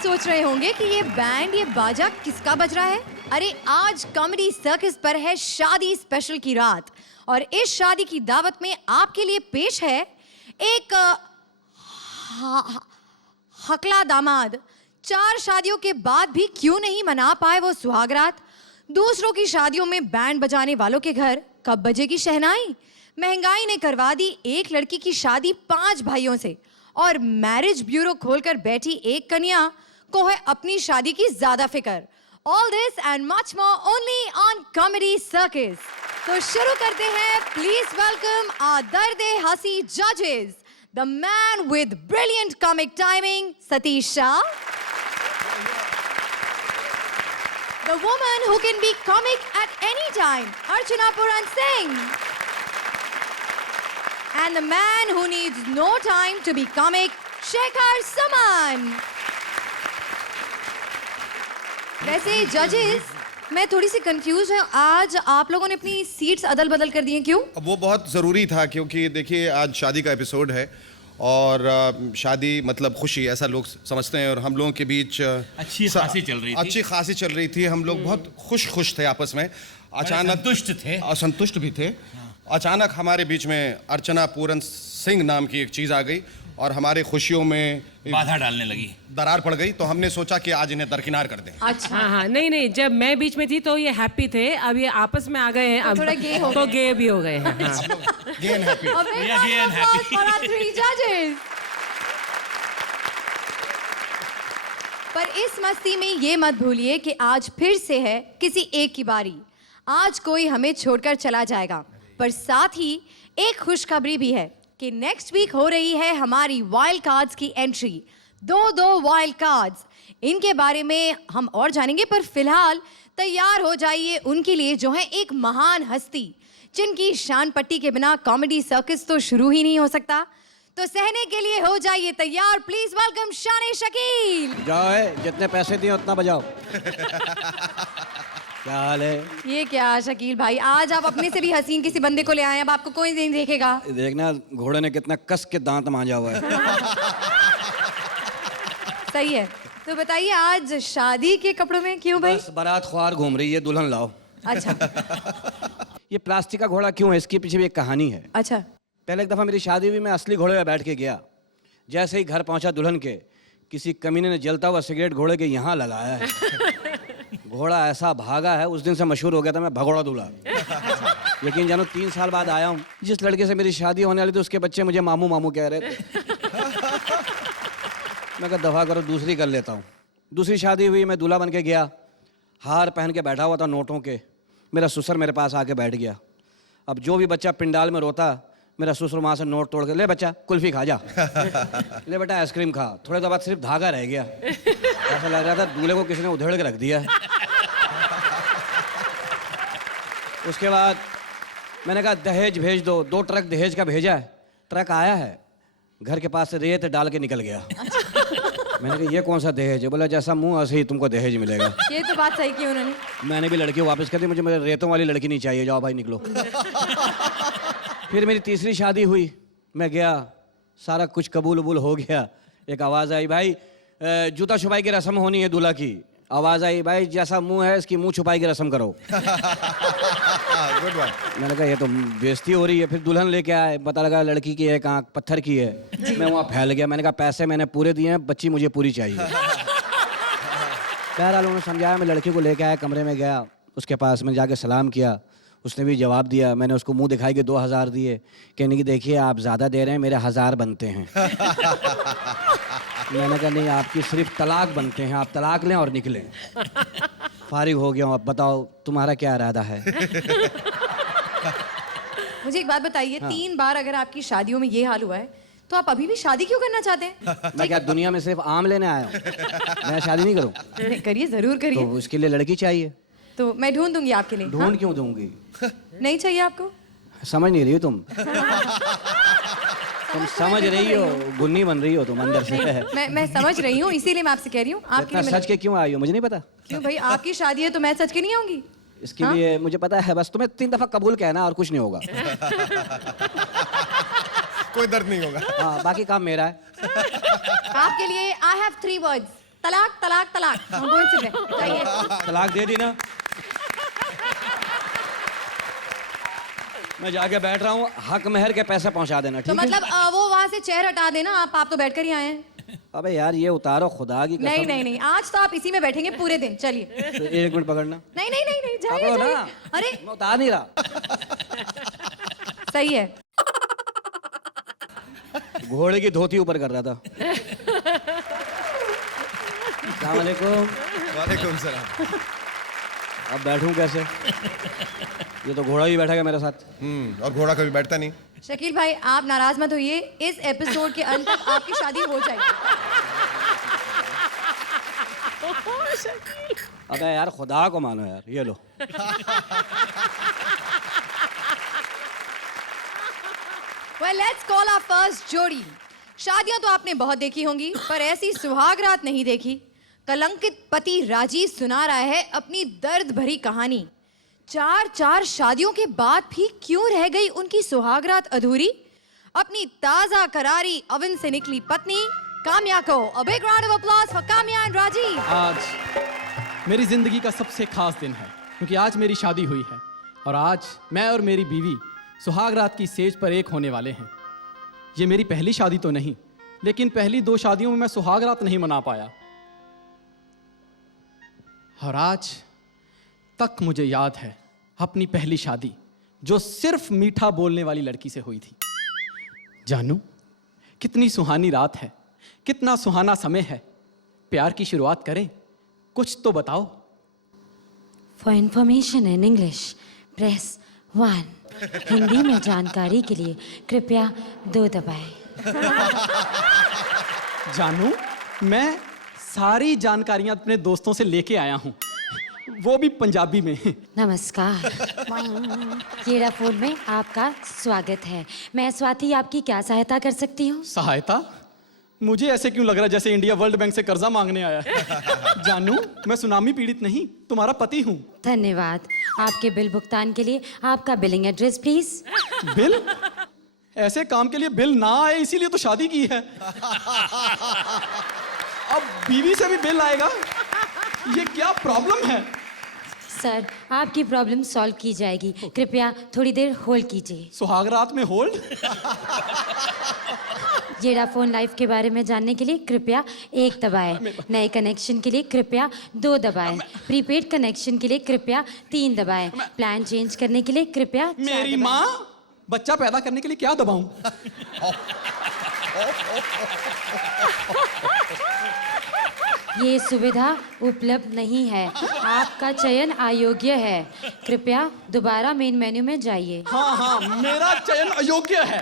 सोच रहे होंगे कि ये बैंड, ये बाजा किसका बज रहा है? अरे आज कॉमेडी सर्कस पर है शादी स्पेशल की रात और इस शादी की दावत में आपके लिए पेश है एक हकला दामाद। 4 शादियों के बाद भी क्यों नहीं मना पाए वो सुहागरात। दूसरों की शादियों में बैंड बजाने वालों के घर कब बजेगी शहनाई। महंगाई ने करवा दी एक लड़की की शादी 5 भाइयों से और मैरिज ब्यूरो खोलकर बैठी एक कन्या को है अपनी शादी की ज्यादा फिक्र। All this and much more only on comedy circus. तो शुरू करते हैं। प्लीज वेलकम आवर दर्दे हंसी जजेस, the man with brilliant comic timing, Satish Shah. The woman who can be comic at any time, Archana Puran Singh. And the man who needs no time to be comic, Shekhar Saman. वैसे जजेस, मैं थोड़ी सी confuse हूँ। आज आप लोगों ने अपनी सीट्स अदल बदल कर दी हैं, क्यों? वो बहुत ज़रूरी था क्योंकि देखिए आज शादी का एपिसोड है और शादी मतलब खुशी ऐसा लोग समझते हैं और हम लोगों के बीच अच्छी खासी चल रही थी। हम लोग बहुत खुश थे आपस में। अचानक असंतुष्ट भी थे। अचानक हमारे बीच में अर्चना पूरन सिंह नाम की एक चीज़ आ गई और हमारे खुशियों में बाधा डालने लगी, दरार पड़ गई। तो हमने सोचा कि आज इन्हें दरकिनार कर दें। अच्छा। हाँ, नहीं, जब मैं बीच में थी तो ये हैप्पी थे, अब ये आपस में आ गए हैं, अब थोड़ा गे हो तो गए। गे भी हो गए हैं। गे एंड हैप्पी। पर इस मस्ती में ये मत भूलिए कि आज फिर से है किसी एक की बारी। आज कोई हमें छोड़कर चला जाएगा, पर साथ ही एक खुशखबरी भी है कि नेक्स्ट वीक हो रही है हमारी वाइल्ड कार्ड्स की एंट्री। 2 वाइल्ड कार्ड्स, इनके बारे में हम और जानेंगे, पर फिलहाल तैयार हो जाइए उनके लिए जो है एक महान हस्ती जिनकी शान पट्टी के बिना कॉमेडी सर्कस तो शुरू ही नहीं हो सकता। तो सहने के लिए हो जाइए तैयार। प्लीज वेलकम शान शकील। जाओ, जितने पैसे दिए उतना बजाओ। क्या हाल है? ये क्या शकील भाई, आज आप अपने से भी हसीन किसी बंदे को ले आए, अब आपको कोई नहीं देखेगा। देखना घोड़े ने कितना कस के दांत मांजा हुआ है। सही है। तो बताइए आज शादी के कपड़ों में क्यों भाई? बस बारात ख्वार घूम रही है, दुल्हन लाओ। अच्छा। ये प्लास्टिक का घोड़ा क्यों है, इसके पीछे भी एक कहानी है। अच्छा। पहले एक दफा मेरी शादी हुई, मैं असली घोड़े पे बैठ के गया। जैसे ही घर पहुंचा दुल्हन के, किसी कमीने ने जलता हुआ सिगरेट घोड़े के यहाँ लगाया है। घोड़ा ऐसा भागा है, उस दिन से मशहूर हो गया था मैं भगोड़ा दूल्हा। यकीन जानो 3 साल बाद आया हूँ। जिस लड़के से मेरी शादी होने वाली थी उसके बच्चे मुझे मामू मामू कह रहे थे। मैं कहा दफा करो, दूसरी कर लेता हूँ। दूसरी शादी हुई, मैं दूल्हा बन के गया, हार पहन के बैठा हुआ था नोटों के। मेरा ससुर मेरे पास आके बैठ गया। अब जो भी बच्चा पिंडाल में रोता, मेरा ससुर वहाँ से नोट तोड़ के, ले बच्चा कुल्फी खा जा। ले बेटा आइसक्रीम खा। थोड़े देर बाद सिर्फ धागा रह गया। ऐसा लग रहा था दूल्हे को किसी ने उधेड़ के रख दिया। उसके बाद मैंने कहा दहेज भेज दो। 2 ट्रक दहेज का भेजा है। ट्रक आया है, घर के पास से रेत डाल के निकल गया। मैंने कहा ये कौन सा दहेज है? बोला जैसा मुंह ऐसे ही तुमको दहेज मिलेगा। ये तो बात सही की उन्होंने। मैंने भी लड़की वापस कर दी, मुझे मेरे रेतों वाली लड़की नहीं चाहिए, जाओ भाई निकलो। फिर मेरी तीसरी शादी हुई, मैं गया, सारा कुछ कबूल उबूल हो गया। एक आवाज़ आई, भाई जूता छुपाई की रस्म होनी है दूल्हा की। आवाज़ आई, भाई जैसा मुंह है इसकी मुंह छुपाई की रस्म करो। Good one. मैंने कहा ये तो बेइज्जती हो रही है। फिर दुल्हन लेके आए, पता लगा लड़की की एक आंख पत्थर की है। मैं वहाँ फैल गया। मैंने कहा पैसे मैंने पूरे दिए हैं, बच्ची मुझे पूरी चाहिए। बहरहाल उन्होंने समझाया, मैं लड़की को लेके आया, कमरे में गया, उसके पास मैं जाके सलाम किया। उसने भी जवाब दिया। मैंने उसको मुंह दिखाई के 2000 दिए, कहने की देखिए आप ज़्यादा दे रहे हैं, मेरे 1000 बनते हैं। मैंने कहा नहीं, आपकी सिर्फ तलाक बनते हैं, आप तलाक लें और निकलें। फारिग हो गया हूँ, अब बताओ तुम्हारा क्या इरादा है? मुझे एक बात बताइए, 3 बार अगर आपकी शादियों में ये हाल हुआ है तो आप अभी भी शादी क्यों करना चाहते हैं? मैं क्या दुनिया में सिर्फ आम लेने आया हूँ? मैं शादी नहीं करूँ? करिए, जरूर करिए। तो उसके लिए लड़की चाहिए। तो मैं ढूंढ दूंगी आपके लिए। ढूंढ क्यों दूंगी? नहीं चाहिए आपको? समझ नहीं रही हो तुम। तुम समझ रही हो, गुन्नी बन रही हो तुम अंदर से। मैं समझ रही हूँ, इसीलिए मैं आपसे कह रही हूँ। इतना सच के क्यों आई हो मुझे नहीं पता। क्यों भाई, आपकी शादी है तो मैं सच के नहीं आऊंगी? इसके लिए मुझे पता है, बस तुम्हें 3 दफा कबूल कहना और कुछ नहीं होगा। कोई दर्द नहीं होगा। हाँ, बाकी काम मेरा है। आपके लिए आई हैव 3 वर्ड्स। तलाक तलाक तलाक I'm going to bed. जाइए। तलाक दे दी ना। मैं जाके बैठ रहा हूँ, हक महर के पैसे पहुंचा देना, तो ठीक है? मतलब वो वहां से चेयर हटा देना, आप तो बैठकर ही आए हैं। अबे यार ये उतारो, खुदा की कसम। नहीं नहीं नहीं, आज तो आप इसी में बैठेंगे पूरे दिन। चलिए। तो 1 मिनट पकड़ना। नहीं नहीं नहीं नहीं, जाइए पकड़ो जाइए। ना। अरे मैं उतार नहीं रहा। सही है। घोड़े की धोती ऊपर कर रहा था। अस्सलाम वालेकुम। वालेकुम सलाम। अब बैठूं कैसे? ये तो घोड़ा भी बैठेगा मेरे साथ। और घोड़ा कभी बैठता नहीं। शकील भाई आप नाराज मत होइए, इस एपिसोड के अंत तक आपकी शादी हो जाएगी। अबे यार खुदा को मानो यार, ये लो। Well, let's call our first जोड़ी। शादियां तो आपने बहुत देखी होंगी, पर ऐसी सुहागरात नहीं देखी। कलंकित पति राजीव सुना रहा है अपनी दर्द भरी कहानी। 4 शादियों के बाद भी क्यों रह गई उनकी सुहागरात अधूरी? अपनी ताजा करारी अवन से निकली पत्नी काम्या को। A big round of applause for Kamya and Rajiv. आज मेरी जिंदगी का सबसे खास दिन है, क्योंकि आज मेरी शादी हुई है और आज मैं और मेरी बीवी सुहागरात की सेज पर एक होने वाले हैं। ये मेरी पहली शादी तो नहीं, लेकिन पहली 2 शादियों में मैं सुहागरात नहीं मना पाया। और आज तक मुझे याद है अपनी पहली शादी, जो सिर्फ मीठा बोलने वाली लड़की से हुई थी। जानू, कितनी सुहानी रात है, कितना सुहाना समय है। प्यार की शुरुआत करें, कुछ तो बताओ। For information in English, press 1. Hindi में जानकारी के लिए कृपया 2 दबाएं। जानू, मैं सारी जानकारियां अपने दोस्तों से लेके आया हूं, वो भी पंजाबी में। नमस्कार। येरा फोन में आपका स्वागत है। मैं स्वाति आपकी क्या सहायता कर सकती हूँ? सहायता? मुझे ऐसे क्यों लग रहा है जैसे इंडिया वर्ल्ड बैंक से कर्जा मांगने आया है। जानू, मैं सुनामी पीड़ित नहीं, तुम्हारा पति हूँ। धन्यवाद। आपके बिल भुगतान के लिए आपका बिलिंग एड्रेस प्लीज। बिल? ऐसे काम के लिए बिल ना आए, इसीलिए तो शादी की है। अब बीवी से भी बिल आएगा? ये क्या प्रॉब्लम है? सर, आपकी प्रॉब्लम सॉल्व की जाएगी। कृपया थोड़ी देर होल्ड कीजिए। सुहागरात में होल्ड? येरा फोन लाइफ के बारे में जानने के लिए कृपया 1 दबाएं। नए कनेक्शन के लिए कृपया 2 दबाएं। प्रीपेड कनेक्शन के लिए कृपया 3 दबाएं। प्लान चेंज करने के लिए कृपया 4 मेरी दबाएं। माँ, बच्चा पैदा करने के लिए क्या दबाऊं? ये सुविधा उपलब्ध नहीं है। आपका चयन अयोग्य है। कृपया दोबारा मेन मेन्यू में जाइए। हाँ हाँ, मेरा चयन अयोग्य है,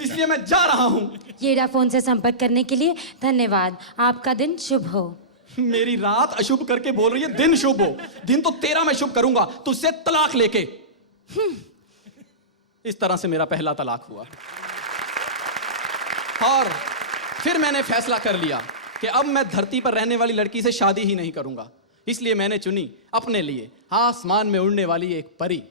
इसलिए मैं जा रहा हूँ। येरा फोन से संपर्क करने के लिए धन्यवाद। आपका दिन शुभ हो। मेरी रात अशुभ करके बोल रही है दिन शुभ हो। दिन तो तेरा मैं शुभ करूंगा, तुझसे तलाक लेके। इस तरह से मेरा पहला तलाक हुआ और फिर मैंने फैसला कर लिया कि अब मैं धरती पर रहने वाली लड़की से शादी ही नहीं करूंगा। इसलिए मैंने चुनी अपने लिए आसमान में उड़ने वाली एक परी।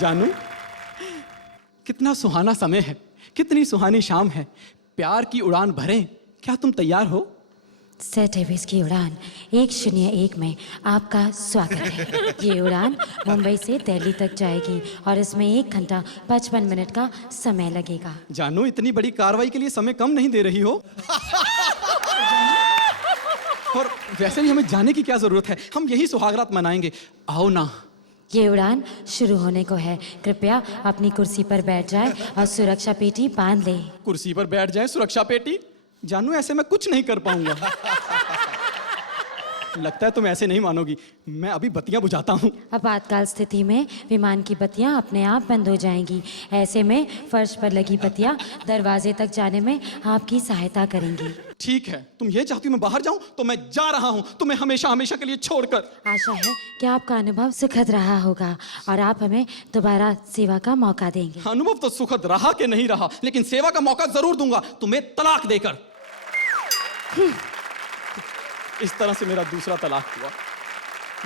जानू, कितना सुहाना समय है, कितनी सुहानी शाम है। प्यार की उड़ान भरें, क्या तुम तैयार हो? सेट एवेज की उड़ान 101 में आपका स्वागत है। ये उड़ान मुंबई से दिल्ली तक जाएगी और इसमें 1 घंटा 55 मिनट का समय लगेगा। जानू, इतनी बड़ी कार्रवाई के लिए समय कम नहीं दे रही हो? और वैसे भी हमें जाने की क्या जरूरत है, हम यही सुहागरात मनाएंगे। आओ ना। ये उड़ान शुरू होने को है। कृपया अपनी कुर्सी पर बैठ जाए और सुरक्षा पेटी बांध ले। कुर्सी पर बैठ जाए, सुरक्षा पेटी? जानू, ऐसे मैं कुछ नहीं कर पाऊंगा। लगता है तुम ऐसे नहीं मानोगी। मैं अभी बत्तियां बुझाता हूँ। आपातकाल स्थिति में विमान की बत्तियां अपने आप बंद हो जाएंगी। ऐसे में फर्श पर लगी बत्तियां दरवाजे तक जाने में आपकी सहायता करेंगी। ठीक है, तुम ये चाहती हो मैं बाहर जाऊं, तो मैं जा रहा हूं, तुम्हें हमेशा हमेशा के लिए छोड़कर। आशा है कि आपका अनुभव सुखद रहा होगा और आप हमें दोबारा सेवा का मौका देंगे। अनुभव तो सुखद रहा कि नहीं रहा, लेकिन सेवा का मौका जरूर दूंगा, तुम्हें तलाक देकर। इस तरह से मेरा दूसरा तलाक हुआ,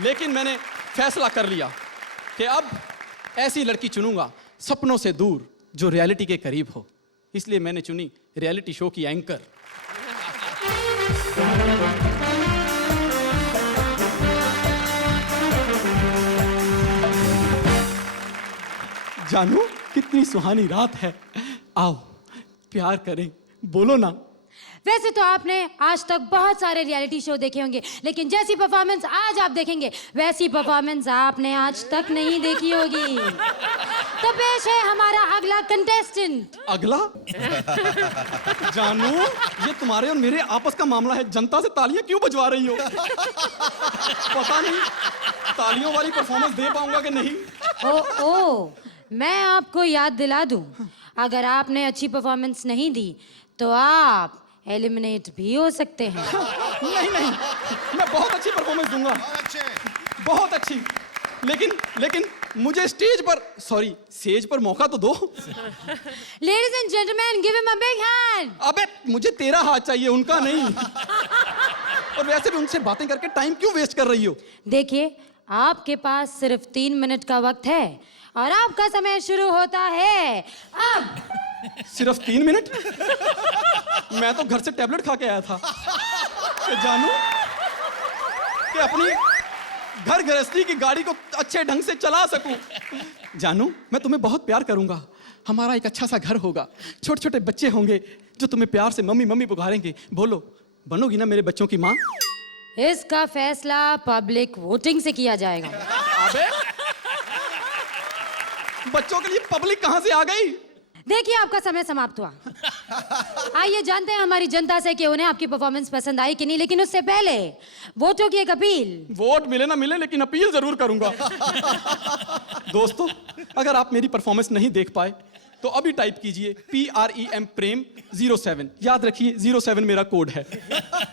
लेकिन मैंने फैसला कर लिया कि अब ऐसी लड़की चुनूंगा सपनों से दूर, जो रियलिटी के करीब हो। इसलिए मैंने चुनी रियलिटी शो की एंकर। जानू कितनी सुहानी रात है, आओ प्यार करें, बोलो ना। वैसे तो आपने आज तक बहुत सारे रियलिटी शो देखे होंगे, लेकिन जैसी परफॉर्मेंस आज आप देखेंगे वैसी परफॉर्मेंस आपने आज तक नहीं देखी होगी। तो पेश है हमारा अगला कंटेस्टेंट। अगला? जानू ये तुम्हारे और मेरे आपस का मामला है, जनता से तालियां क्यों बजवा रही हो? पता नहीं तालियों वाली परफॉर्मेंस दे पाऊंगा कि नहीं। ओ मैं आपको याद दिला दूं, अगर आपने अच्छी परफॉर्मेंस नहीं दी तो आप एलिमिनेट भी हो सकते हैं। नहीं नहीं, मैं बहुत अच्छी परफॉर्मेंस दूंगा, बहुत अच्छी। लेकिन मुझे स्टेज पर, सॉरी सेज पर मौका तो दो। Ladies and gentleman, give him a big hand. अबे मुझे तेरा हाथ चाहिए, उनका नहीं। और वैसे भी उनसे बातें करके टाइम क्यों वेस्ट कर रही हो? देखिए, आपके पास सिर्फ 3 मिनट का वक्त है और आपका समय शुरू होता है अब। सिर्फ 3 मिनट? मैं तो घर से टैबलेट खा के आया था कि जानू कि अपनी घर गृहस्थी की गाड़ी को अच्छे ढंग से चला सकूं। जानू मैं तुम्हें बहुत प्यार करूंगा, हमारा एक अच्छा सा घर होगा, छोटे छोटे बच्चे होंगे जो तुम्हें प्यार से मम्मी मम्मी पुकारेंगे। बोलो, बनोगी ना मेरे बच्चों की माँ? इसका फैसला पब्लिक वोटिंग से किया जाएगा। अबे बच्चों के लिए पब्लिक कहां से आ गई? देखिए, आपका समय समाप्त हुआ। आइए जानते हैं हमारी जनता से कि उन्हें आपकी परफॉर्मेंस पसंद आई कि नहीं, लेकिन उससे पहले वोटों की एक अपील। वोट मिले ना मिले, लेकिन अपील जरूर करूंगा। दोस्तों, अगर आप मेरी परफॉर्मेंस नहीं देख पाए तो अभी टाइप कीजिए PREM प्रेम 07, याद रखिए 07 मेरा कोड है,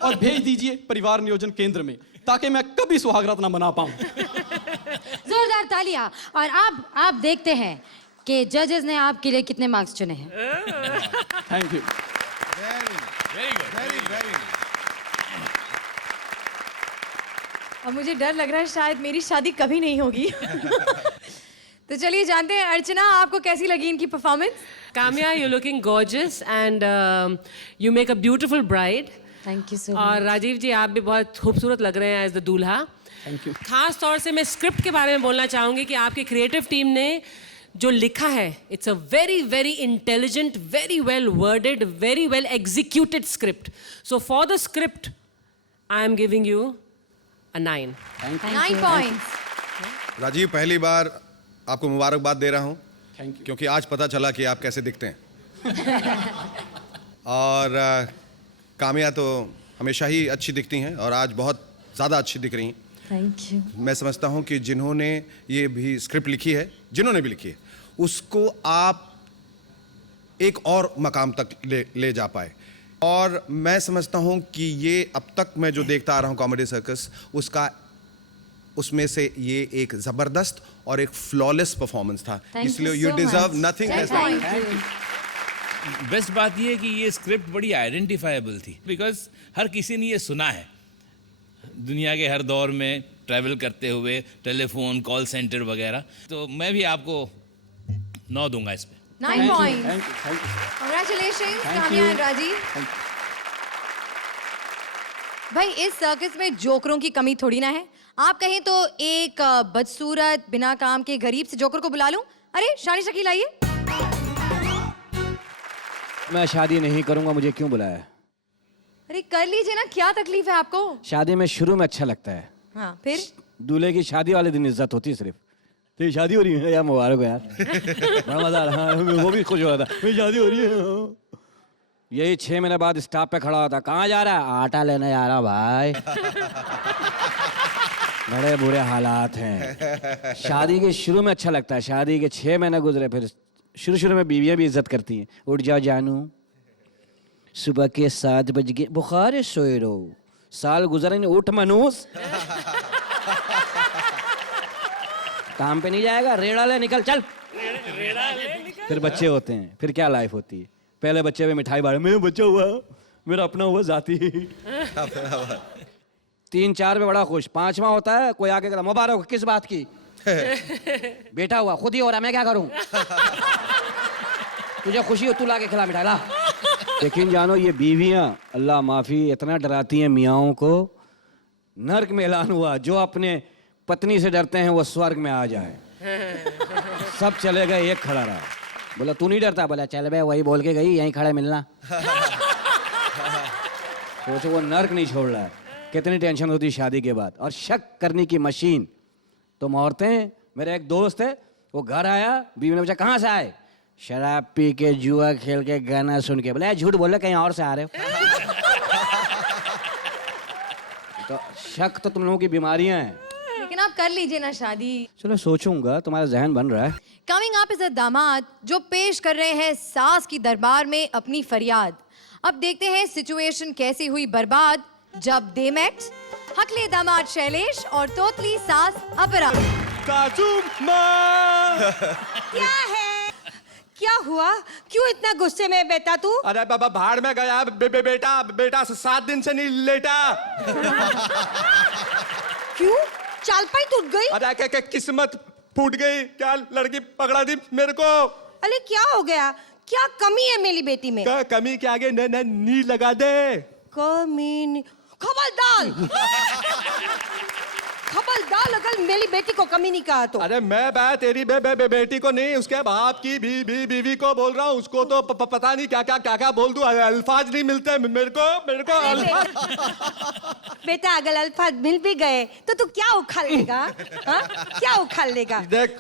और भेज दीजिए परिवार नियोजन केंद्र में, ताकि मैं कभी सुहागरात ना मना पाऊं। जोरदार तालियां। और अब आप देखते हैं कि जजेस ने आपके लिए कितने मार्क्स चुने हैं। Thank you. अब मुझे डर लग रहा है शायद मेरी शादी कभी नहीं होगी। तो चलिए जानते हैं, अर्चना आपको कैसी लगी इनकी performance? Kamya, you're looking gorgeous and you make a beautiful bride. Thank you so और राजीव जी, आप भी बहुत खूबसूरत लग रहे हैं एज द दूल्हा। Thank you. खास तौर से मैं स्क्रिप्ट के बारे में बोलना चाहूंगी कि आपकी क्रिएटिव टीम ने जो लिखा है, it's a very very intelligent, very well worded, very well executed script. So for the script I am giving you a 9। 9 points. Rajiv, पहली बार आपको मुबारकबाद दे रहा हूँ, थैंक यू। क्योंकि आज पता चला कि आप कैसे दिखते हैं। और काम्या तो हमेशा ही अच्छी दिखती हैं और आज बहुत ज़्यादा अच्छी दिख रही हैं। Thank you. मैं समझता हूँ कि जिन्होंने ये भी स्क्रिप्ट लिखी है, जिन्होंने भी लिखी है, उसको आप एक और मकाम तक ले जा पाए। और मैं समझता हूँ कि ये अब तक मैं जो देखता आ रहा हूँ कॉमेडी सर्कस, उसमें से ये एक ज़बरदस्त और एक फ्लॉलेस परफॉर्मेंस था। इसलिए you deserve nothing less than. Best बात ये है कि ये स्क्रिप्ट बड़ी आइडेंटिफाइबल थी, बिकॉज हर किसी ने ये सुना है दुनिया के हर दौर में ट्रैवल करते हुए, टेलीफोन, कॉल सेंटर वगैरह। तो मैं भी आपको 9 दूंगा इस पे। 9 points. Thank you. Congratulations, Thank Kamya you. And Rajiv. भाई, इस सर्कस में जोकरों की कमी थोड़ी ना है। आप कहें तो एक बदसूरत बिना काम के गरीब से जोकर को बुला लूं। अरे शानी शकील आइए। मैं शादी नहीं करूंगा, मुझे क्यों बुलाया? अरे कर लीजिए ना, क्या तकलीफ है आपको? शादी में शुरू में अच्छा लगता है, हाँ फिर? दूल्हे की शादी वाले दिन इज्जत होती है सिर्फ। तेरी शादी हो रही है यार, मुबारक हो यार। बड़ा मजा आ रहा है, वो भी खुश हो रहा था, मेरी शादी हो रही है। यही 6 महीने बाद स्टॉप पे खड़ा होता, कहाँ जा रहा है? आटा लेने जा रहा भाई। बड़े बुरे हालात हैं। शादी के शुरू में अच्छा लगता है, शादी के 6 महीने गुजरे, फिर शुरू में बीवियां भी इज्जत करती हैं। उठ जाओ जानू, सुबह के 7 बज गए, बुखार है, सोए रहो, साल गुजरे नहीं, उठ मनूस। काम पे नहीं जाएगा, रेड़ा ले, निकल चल। फिर बच्चे होते हैं, फिर क्या लाइफ होती है। पहले बच्चे में मिठाई बांटे, मेरा बच्चा हुआ, मेरा अपना हुआ जाती। 3-4 में बड़ा खुश, 5वां होता है, कोई आके कहता मुबारक, किस बात की? बेटा हुआ खुद ही हो रहा, मैं क्या करूं? तुझे खुशी हो, तू ला के खिला मिठाई ला। लेकिन जानो ये बीवियां अल्लाह माफी इतना डराती हैं मियाओं को, नर्क में ऐलान हुआ जो अपने पत्नी से डरते हैं वो स्वर्ग में आ जाए। सब चले गए, एक खड़ा रहा। बोला तू नहीं डरता? बोला चल बे, वही बोल के गई, यहीं खड़े मिलना। सोचो वो नर्क नहीं छोड़ रहा है। कितनी टेंशन होती है शादी के बाद। और शक करने की मशीन तुम औरतें। मेरा एक दोस्त है, वो घर आया, बीवी ने पूछा कहाँ से आए? शराब पी के, जुआ खेल के, गाना सुन के। बोला झूठ बोल रहे, कहीं और से आ रहे हो। तो शक तो तुम लोगों की बीमारियां हैं। लेकिन आप कर लीजिए ना शादी। चलो सोचूंगा, तुम्हारा जहन बन रहा है। कमिंग अप इज अ दामाद जो पेश कर रहे हैं सास की दरबार में अपनी फरियाद। अब देखते हैं सिचुएशन कैसी हुई बर्बाद जब दे मेट। हकले दामाद शैलेश और तोतली सास अपरा। सासू माँ। क्या है? क्या हुआ? क्यों इतना गुस्से में बेटा तू? अरे बाबा भाड़ में गया बेटा 7 दिन से नहीं लेटा। क्यों? चालपाई टूट गई? अरे क्या किस्मत फूट गई क्या? लड़की पकड़ा दी मेरे को। अरे क्या हो गया? क्या कमी है मेरी बेटी में? कमी के आगे नी लगा दे। कमी? खबरदार! खबरदार अगर मेरी बेटी को कमी नहीं कहा तो। अरे मैं तेरी बेटी को नहीं, उसके बाप की बीवी को बोल रहा हूँ। उसको तो पता नहीं क्या क्या बोल दूं। अल्फाज नहीं मिलते मेरे को अल्फाज। बेटा अगर अल्फाज मिल भी गए तो तू क्या उखाड़ लेगा? हाँ? क्या उखाड़ लेगा? देख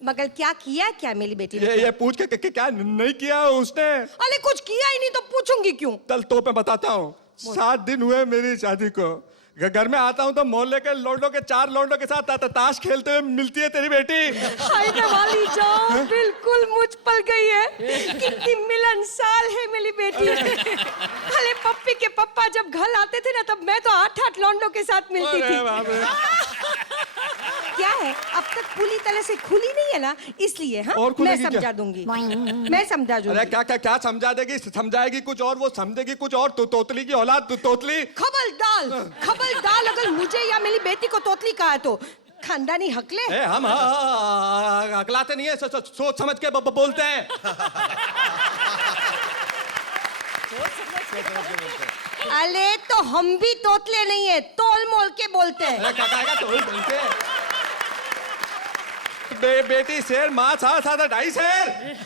मगर क्या किया क्या मेरी बेटी ने? ये पूछ के क्या नहीं किया उसने? अरे कुछ किया ही नहीं तो पूछूंगी क्यों? चल तो मैं बताता हूँ। 7 दिन हुए मेरी शादी को। घर में आता हूँ तो मोहल्ले के लौंडों के 4 लौंडों के साथ ताश खेलते हुए मिलती है तेरी बेटी। हाय मैं वाली जाऊं, बिल्कुल मुझ पर गई है। कितनी मिलनसार है मेरी बेटी। भले पप्पी के पप्पा जब घर आते थे ना तब मैं तो 8 लौंडों के साथ मिलती थी। क्या है अब तक पूरी तरह से खुली नहीं है ना, इसलिए हाँ मैं समझा दूंगी। मैं समझा दूंगी। अरे क्या समझा देगी? समझाएगी कुछ और, वो समझेगी कुछ और। तो तोतली की औलाद तोतली। खबरदार अगर मुझे या मेरी बेटी को तोतली कहा तो खानदानी हकले। हम हकलाते नहीं है, सोच समझ के बोलते हैं। अरे तो हम भी तोतले नहीं है, तोल मोल के बोलते हैं। तोल बोलते हैं। बेटी शेर, माँ 2.5 शेर।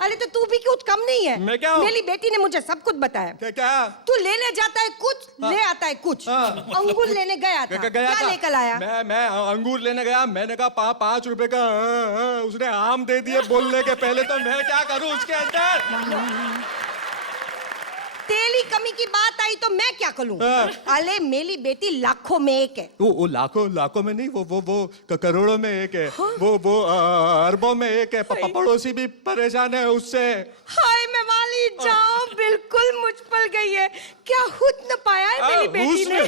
अरे तो तू भी कुछ कम नहीं है। मैं क्या हूँ? मेरी बेटी ने मुझे सब कुछ बताया। क्या? तू लेने जाता है कुछ, ले आता है कुछ। अंगूर लेने गया था। क्या लेकर आया? मैं अंगूर लेने गया। मैंने कहा 5 रुपए का। उसने आम दे दिए बोलने के पहले। तो मैं क्या करूं उसके अंदर? तेरी कमी की बात आई तो मैं क्या करूं? अरे मेरी बेटी लाखों में एक है। वो लाखों में नहीं, वो करोड़ों में एक है। वो अरबों में एक है। पड़ोसी भी परेशान है उससे। हाय मैं वाली जाऊं, बिल्कुल मुझ पर गई है। क्या हुस्न पाया है मेरी बेटी ने।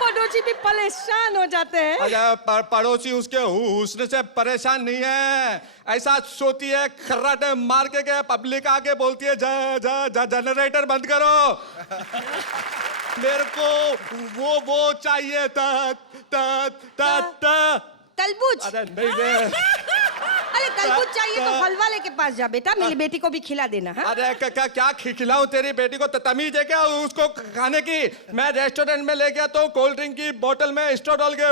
पड़ोसी भी परेशान हो जाते हैं। अरे पड़ोसी उसके हुस्न से परेशान नहीं है। ऐसा सोती है खर्राटे मार के पब्लिक आके बोलती है जा जनरेटर बंद करो। मेरे को वो चाहिए तरबूज। अरे नहीं अरे तरबूज चाहिए तो फल वाले के पास जा बेटा, मेरी बेटी को भी खिला देना। हाँ? अरे क्या खिलाऊं तेरी बेटी को? तमीज है क्या उसको खाने की? मैं रेस्टोरेंट में ले गया तो कोल्ड ड्रिंक की बोतल में स्ट्रॉ डाल के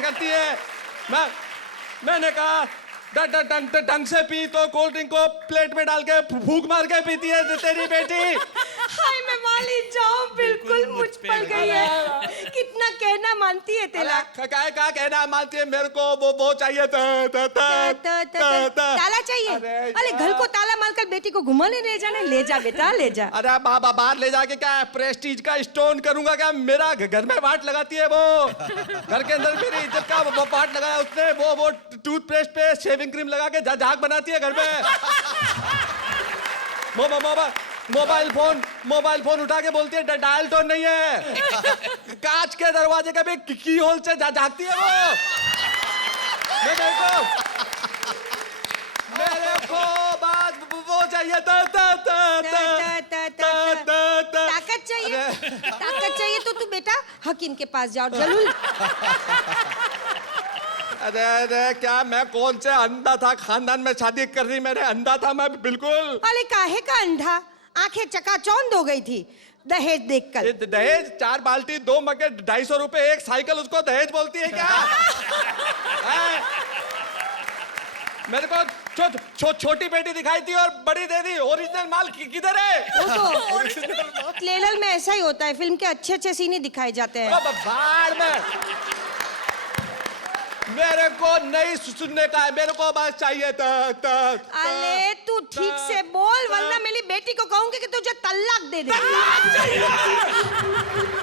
करती है। मैंने कहा ढंग से पी तो कोल्ड ड्रिंक को प्लेट में डाल के फूंक मार के पीती है तेरी बेटी। हाय मैं वाली जाऊं, बिल्कुल मुझ पर गई है। कितना कहना मानती है तेरा? क्या कहना मानती है? मेरे को वो चाहिए। ताला चाहिए? अरे घर को ताला मारकर बेटी को घुमाने ले जाने। ले जा बेटा ले जा। अरे बाबा बाहर ले जाके क्या प्रेस्टीज का स्टोन करूंगा क्या? मेरा घर में वाट लगाती है वो। घर के अंदर मेरी इज्जत का वो पार्ट लगाया उसने। वो टूथपेस्ट पे शेविंग क्रीम लगा के झाग बनाती है घर में। मोबाइल फोन उठा के बोलती है डायल टोन नहीं है। कांच के दरवाजे का भी की होल से झांकती है वो। मेरे को बात वो चाहिए। ताकत चाहिए तो तू बेटी बेटा हकीम के पास जाओ जरूर। अरे अरे क्या मैं कौन से अंधा था, खानदान में शादी कर दी मैंने, अंधा था मैं बिल्कुल। अरे काहे का अंधा, आंखें चकाचौंध हो गई थी दहेज देखकर। दहेज 4 बाल्टी 2 मगे 250 रुपए एक साइकिल, उसको दहेज बोलती है क्या? मेरे को छोटी बेटी दिखाई थी और बड़ी दे दी, ओरिजिनल माल किधर है? वो तो ट्रेलर में ऐसा ही होता है, फिल्म के अच्छे अच्छे सीन ही दिखाए जाते हैं। बाहर में मेरे को नहीं सुनने का है, मेरे को बस चाहिए तक। अरे तू ठीक से बोल वरना मेरी बेटी को कहूंगी कि तुझे तलाक दे दे।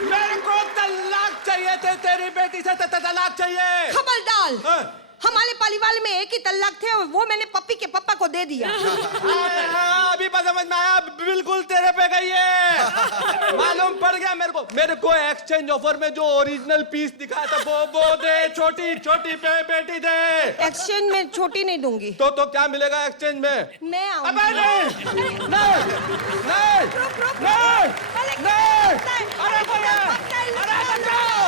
मेरे को तलाक चाहिए थे, तेरी बेटी से तलाक चाहिए। खबरदार, हमारे परिवार में एक ही तलाक थे और वो मैंने पप्पी के पापा को दे दिया। अभी पता समझ में आया, बिल्कुल तेरे पे गई है। मालूम पड़ गया मेरे को एक्सचेंज ऑफर में जो ओरिजिनल पीस दिखाया था वो दे, छोटी छोटी पे बेटी दे। एक्सचेंज में छोटी नहीं दूंगी। तो क्या मिलेगा एक्सचेंज में? मैं आऊंगी। अबे नहीं, नहीं, अरे भैया, अरे बचाओ।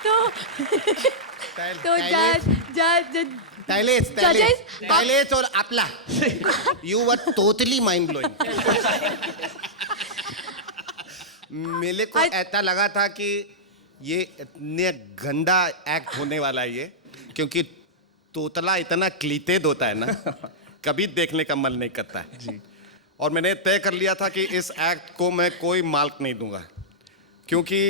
तो टैलेस और आपला you were totally mind blowing. मेरे को ऐसा लगा था कि ये इतने गंदा एक्ट होने वाला है ये, क्योंकि तोतला इतना क्लीटेड होता है ना, कभी देखने का मन नहीं करता है जी। और मैंने तय कर लिया था कि इस एक्ट को मैं कोई मार्क नहीं दूंगा, क्योंकि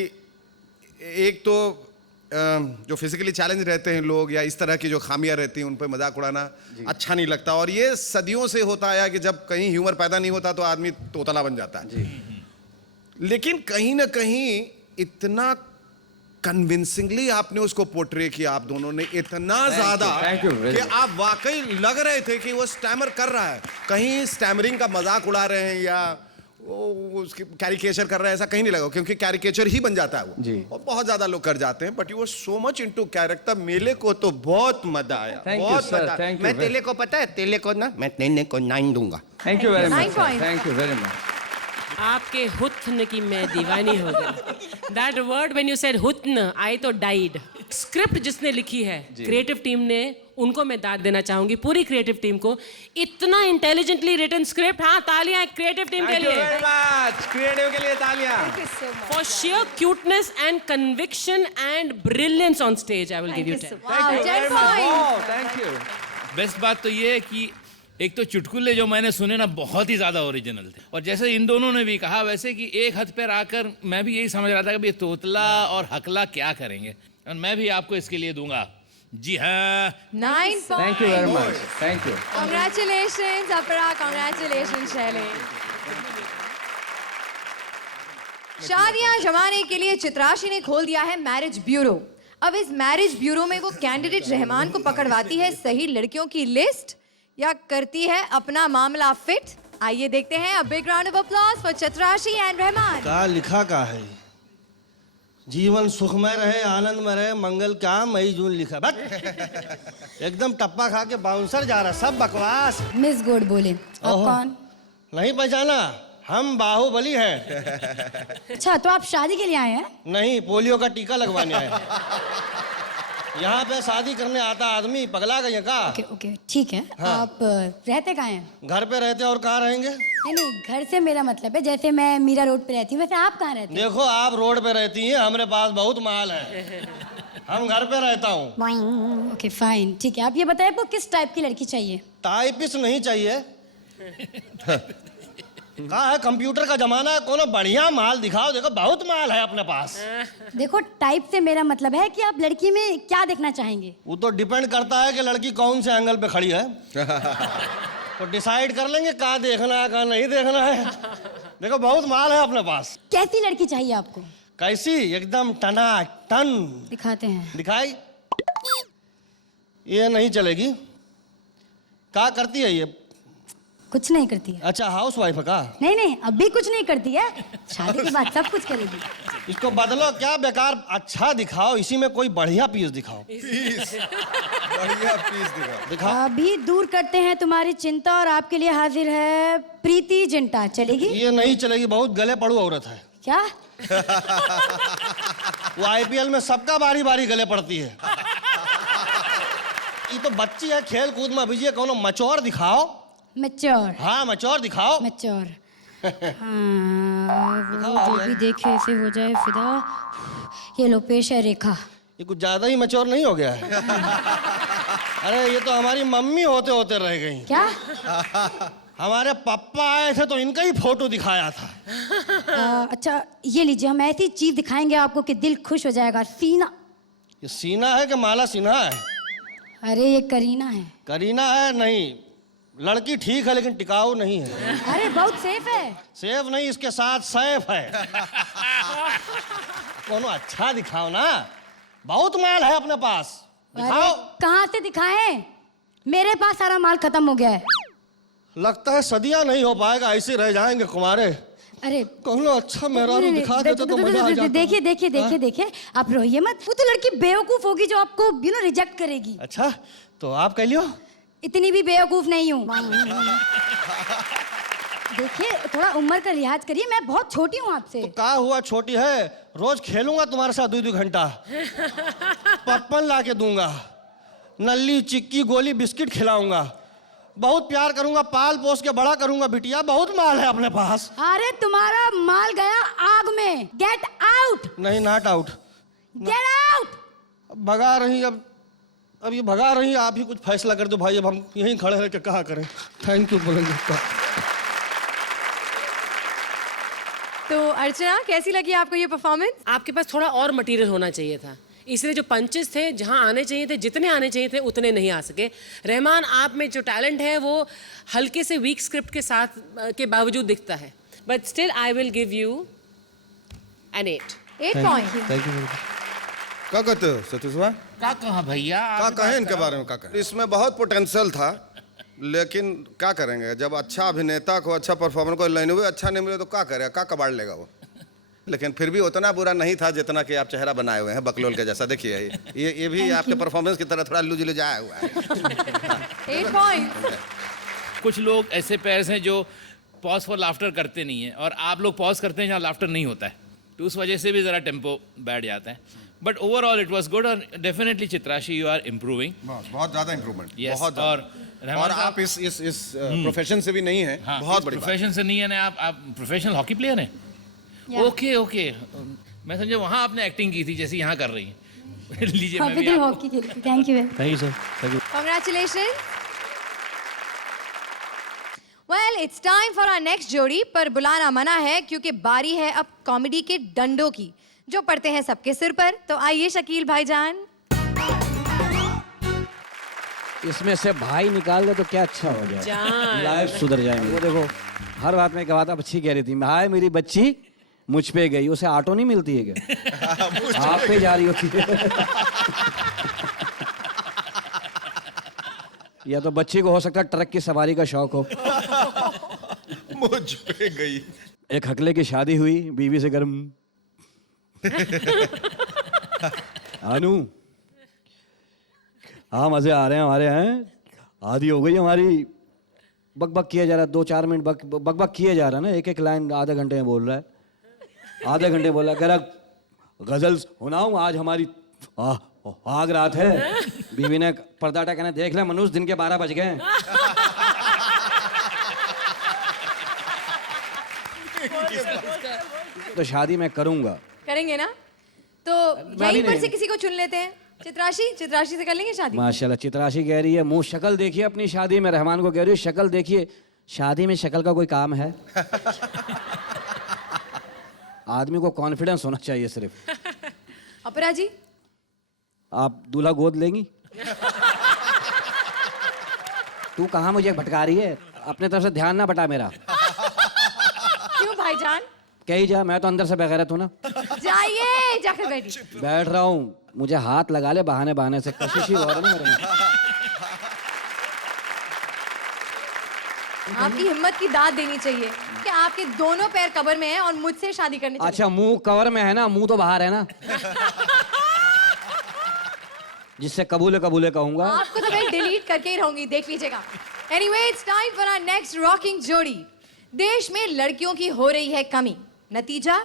एक तो जो फिजिकली चैलेंज रहते हैं लोग या इस तरह की जो खामियां रहती हैं उन पर मजाक उड़ाना अच्छा नहीं लगता। और ये सदियों से होता आया कि जब कहीं ह्यूमर पैदा नहीं होता तो आदमी तोतला बन जाता है। लेकिन कहीं ना कहीं इतना कन्विंसिंगली आपने उसको पोर्ट्रे किया, आप दोनों ने इतना ज्यादा कि आप वाकई लग रहे थे कि वो स्टैमर कर रहा है, कहीं स्टैमरिंग का मजाक उड़ा रहे हैं या उसकी कैरिकेचर कर रहा है, ऐसा कहीं नहीं लगा, क्योंकि कैरिकेचर ही बन जाता है वो जी। और बहुत ज्यादा लोग कर जाते हैं, but you were so much into character. मेले को तो बहुत मजा आया, बहुत मजा। मैं तेले को पता है, तेले को ना मैं तेले को 9 दूंगा। Thank you very much, thank you very much. आपके हुत्न की मैं दीवानी हो गई। That word when you said हुत्न, आई तो डाइड। स्क्रिप्ट जिसने लिखी है क्रिएटिव टीम ने, उनको मैं दाद देना चाहूंगी, पूरी क्रिएटिव टीम को। इतना इंटेलिजेंटली रिटन स्क्रिप्ट। हाँ, तालियां क्रिएटिव टीम के लिए। क्रिएटिव के लिए तालियां। For share cuteness and conviction and brilliance on stage, I will give you 10। Thank you. Best बात तो ये है कि एक तो चुटकुले जो मैंने सुने ना बहुत ही ज़्यादा ओरिजिनल थे, और जैसे इन दोनों ने भी कहा वैसे कि एक हद पर आकर मैं भी यही समझ रहा था कि ये तोतला और हकला क्या करेंगे, और मैं भी आपको इसके लिए दूंगा। जी हाँ, 9 points. Thank you very much, thank you. Congratulations, अपरा, congratulations, शैलेश। शादियां जमाने के लिए चित्राशी ने खोल दिया है मैरिज ब्यूरो। अब इस मैरिज ब्यूरो में वो कैंडिडेट रहमान को पकड़वाती है सही लड़कियों की लिस्ट या करती है अपना मामला फिट। आइए देखते हैं। A big round of applause for Chitrashi and Rahman. का लिखा का है, जीवन सुखमय रहे, आनंद में रहे, मंगल का मई जून लिखा। बस एकदम टप्पा खा के बाउंसर जा रहा, सब बकवास। मिस गोड बोले, आप कौन? नहीं पहचाना, हम बाहुबली हैं। अच्छा, तो आप शादी के लिए आए हैं? नहीं, पोलियो का टीका लगवाने आए। यहाँ पे शादी करने आता आदमी पगला गया का? ओके ओके, ठीक है। हाँ। आप रहते कहाँ हैं? घर पे रहते और कहाँ रहेंगे? नहीं नहीं, घर से मेरा मतलब है जैसे मैं मीरा रोड पे रहती हूँ, वैसे आप कहाँ रहते हैं? देखो, आप रोड पे रहती हैं, हमारे पास बहुत माल है, हम घर पे रहता हूँ। ओके फाइन, ठीक है। आप ये बताइए आपको किस टाइप की लड़की चाहिए? टाइपिस्ट नहीं चाहिए। कहाँ है, कंप्यूटर का जमाना है, कोनो बढ़िया माल दिखाओ। देखो बहुत माल है अपने पास। देखो, टाइप से मेरा मतलब है कि आप लड़की में क्या देखना चाहेंगे। वो तो डिपेंड करता है कि लड़की कौन से एंगल पे खड़ी है। तो डिसाइड कर लेंगे कहाँ देखना है कहाँ नहीं देखना है। देखो बहुत माल है अपने पास। कैसी लड़की चाहिए आपको? कैसी? एकदम टना टन। दिखाते हैं। दिखाई? ये नहीं चलेगी। क्या करती है ये? कुछ नहीं करती है। अच्छा, हाउस वाइफ है का? नहीं नहीं, अभी कुछ नहीं करती है, शादी के बाद सब कुछ करेगी। इसको बदलो क्या, बेकार अच्छा दिखाओ, इसी में कोई बढ़िया पीस दिखाओ। पीस, बढ़िया पीस दिखाओ। अभी दूर करते हैं तुम्हारी चिंता और आपके लिए हाजिर है प्रीति जिंटा। चलेगी? ये नहीं चलेगी, बहुत गले पड़ू औरत है। क्या? वो आईपीएल में सबका बारी बारी गले पड़ती है। ये तो बच्ची है, खेल कूद में अभी कौनो मचौर दिखाओ। मैच्योर? हाँ मचौर दिखाओ। मैच्योर। हाँ, वो जो भी देखे इसे हो जाए फिदा। ये लो पेश है रेखा। ये कुछ ज्यादा ही मचौर नहीं हो गया है? अरे ये तो हमारी मम्मी होते होते रह गई। क्या? हमारे पापा आए थे तो इनका ही फोटो दिखाया था। अच्छा ये लीजिए, हम ऐसी चीज दिखाएंगे आपको कि दिल खुश हो जाएगा। सीना। ये सीना है कि माला सिन्हा है? अरे ये करीना है। करीना है? नहीं, लड़की ठीक है लेकिन टिकाऊ नहीं है। अरे बहुत सेफ है। सेफ नहीं, इसके साथ सैफ है। कोनो अच्छा दिखाओ ना, बहुत माल है अपने पास, दिखाओ। कहाँ से दिखाएं? मेरे पास सारा माल खत्म हो गया है। लगता है सदियां नहीं हो पाएगा, ऐसे रह जाएंगे कुमारे। अरे कोनो अच्छा मेहरारू दिखा देते तो मजा आ जाता। देखिए देखिए देखिए देखिए, आप रोइए मत। वो तो लड़की बेवकूफ होगी जो आपको रिजेक्ट करेगी। अच्छा तो आप कह लियो। इतनी भी बेवकूफ नहीं हूँ। देखिए थोड़ा उम्र का लिहाज करिए, मैं बहुत छोटी हूँ आपसे। तो क्या हुआ, छोटी है? रोज खेलूंगा तुम्हारे साथ 2-2 घंटा, पप्पन ला के दूंगा, नल्ली चिक्की गोली बिस्किट खिलाऊंगा, बहुत प्यार करूंगा, पाल पोस के बड़ा करूंगा। बिटिया बहुत माल है अपने पास। अरे तुम्हारा माल गया आग में। Get out. नहीं, नॉट आउट। Get out. भगा रही, अब ये भगा रही, आप ही कुछ फैसला कर दो भाई। अब हम यहीं खड़े रह के कहा करें। थैंक यू बोलेंगे। तो अर्चना, कैसी लगी आपको ये परफॉर्मेंस? आपके पास थोड़ा और मटेरियल होना चाहिए था, इसलिए जो पंचेस थे जहां आने चाहिए थे, जितने आने चाहिए थे उतने नहीं आ सके। रहमान, आप में जो टैलेंट है वो हल्के से वीक स्क्रिप्ट के साथ के बावजूद दिखता है, but still I will give you an 8 point. Thank you. क्या कहते हो सतीशवा? क्या कहा भैया? क्या कहें इनके बारे में? क्या कहें? इसमें बहुत पोटेंशियल था, लेकिन क्या करेंगे, जब अच्छा अभिनेता को, अच्छा परफॉर्मर को लाइन हुए अच्छा नहीं मिले तो क्या करेगा, क्या कबाड़ लेगा वो। लेकिन फिर भी उतना बुरा नहीं था जितना कि आप चेहरा बनाए हुए हैं बकलोल के जैसा। देखिए ये भी आपके परफॉर्मेंस की तरह थोड़ा लुझ लुझाया हुआ है। 8 पॉइंट। कुछ लोग ऐसे पेयर्स हैं जो पॉज फॉर लाफ्टर करते नहीं हैं, और आप लोग पॉज करते हैं जहाँ लाफ्टर नहीं होता है, तो उस वजह से भी ज़रा टेम्पो बैठ जाता है। But overall it was good, और definitely Chitrashi you are improving. बहुत ज़्यादा इम्प्रूवमेंट। Yes, बहुत और आप इस प्रोफेशन से भी नहीं है। हाँ, बहुत बड़ी प्रोफेशन से नहीं है ना, आप प्रोफेशनल हॉकी प्लेयर हैं? ओके ओके, मैं समझे वहाँ आपने एक्टिंग की थी जैसे यहाँ कर रही हैं। लीजिए मैं भी आपको- हॉकी के लिए thank you. Thank you sir, thank you. Congratulations. Well, it's time for our next जोड़ी, पर बुलाना मना है क्योंकि बारी है अब कॉमेडी के डंडों की, जो पड़ते हैं सबके सिर पर। तो आइए शकील भाईजान। इसमें से भाई निकाल दे तो क्या अच्छा हो जाए, जान। लाइफ सुधर जाएंगे। वो देखो, हर बात में एक बात आप अच्छी कह रही थी, हाय मेरी बच्ची मुझ पे गई, उसे ऑटो नहीं मिलती है क्या? आप पे जा रही होती है। या तो बच्ची को हो सकता है ट्रक की सवारी का शौक हो। मुझ पे गई। एक हकले की शादी हुई, बीवी से गर्म। अनु, हाँ मजे आ रहे हैं हमारे हैं। आधी हो गई हमारी, बक बक किया जा रहा है, 2-4 मिनट बक बक किए जा रहा है ना, एक लाइन आधे घंटे में बोल रहा है, आधे घंटे बोला, कह रहा गजल सुनाऊं आज हमारी आग रात है। बीवी ने पर्दा हटा कहना, देख ले मनुष्य दिन के 12 बज गए। तो शादी मैं करूंगा। करेंगे ना? तो यहीं पर से किसी को चुन लेते हैं। चित्राशी से कर लेंगे शादी। माशाल्लाह, चित्राशी कह रही है मुंह शक्ल देखिए अपनी शादी में। रहमान को कह रही है शक्ल देखिए, शादी में शक्ल का कोई काम है? आदमी को कॉन्फिडेंस होना चाहिए सिर्फ। अपरा जी, आप दूल्हा गोद लेंगी? तू कहाँ मुझे भटका रही है? अपने तरफ से ध्यान ना बटा मेरा। क्यों भाईजान? कहीं जा, मैं तो अंदर से बेगैरत हूँ ना। जाइए, जाकर बैठिए। बैठ रहा हूँ, मुझे हाथ लगा ले बहाने बहाने से, कशिश ही हो रहा है ना मेरे में। आपकी हिम्मत की दाद देनी चाहिए कि आपके दोनों पैर कब्र में हैं और मुझसे शादी करनी चाहिए। अच्छा, मुंह कवर में है ना, मुंह तो बाहर है ना। जिससे कबूले कबूले कहूंगा। आपको तो मैं डिलीट करके ही रहूंगी, देख लीजिएगा। Anyway, it's time for our next rocking जोड़ी। देश में लड़कियों की हो रही है कमी, नतीजा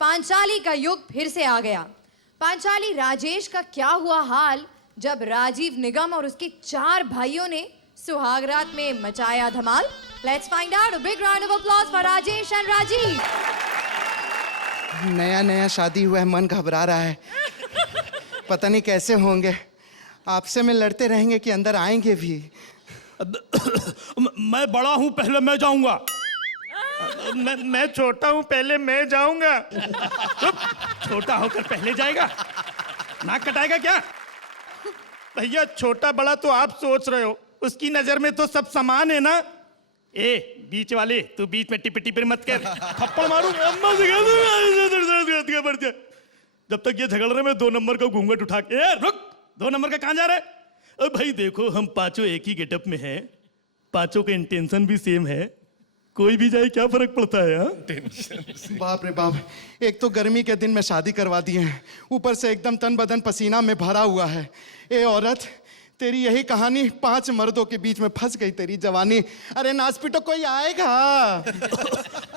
पांचाली का युग फिर से आ गया। पांचाली राजेश का क्या हुआ हाल जब राजीव निगम और उसके 4 भाइयों ने सुहागरात में मचाया धमाल। Let's find out. A big round of applause for Rajesh and Rajiv. नया नया शादी हुआ है, मन घबरा रहा है, पता नहीं कैसे होंगे। आपसे में लड़ते रहेंगे कि अंदर आएंगे भी। मैं बड़ा हूं, पहले मैं जाऊंगा। मैं छोटा हूं, पहले मैं जाऊंगा। छोटा होकर पहले जाएगा, नाक कटाएगा क्या? भैया छोटा बड़ा तो आप सोच रहे हो, उसकी नजर में तो सब समान है ना। ए बीच वाले, तू बीच में टिप टिप मत कर, थप्पड़ मारूंगा। जब तक ये झगड़ रहे, मैं 2 नंबर का घूंघट उठा के, ए रुक, 2 नंबर का कहां जा रहा है? भाई देखो, हम पांचों एक ही गेटअप में हैं, पांचों का इंटेंशन भी सेम है, कोई भी जाए क्या फर्क पड़ता है? बाप रे बाप, एक तो गर्मी के दिन में शादी करवा दिए हैं, ऊपर से एकदम तन बदन पसीना में भरा हुआ है। ए औरत, तेरी यही कहानी 5 मर्दों के बीच में फंस गई तेरी जवानी। अरे नाच पिटो, कोई आएगा?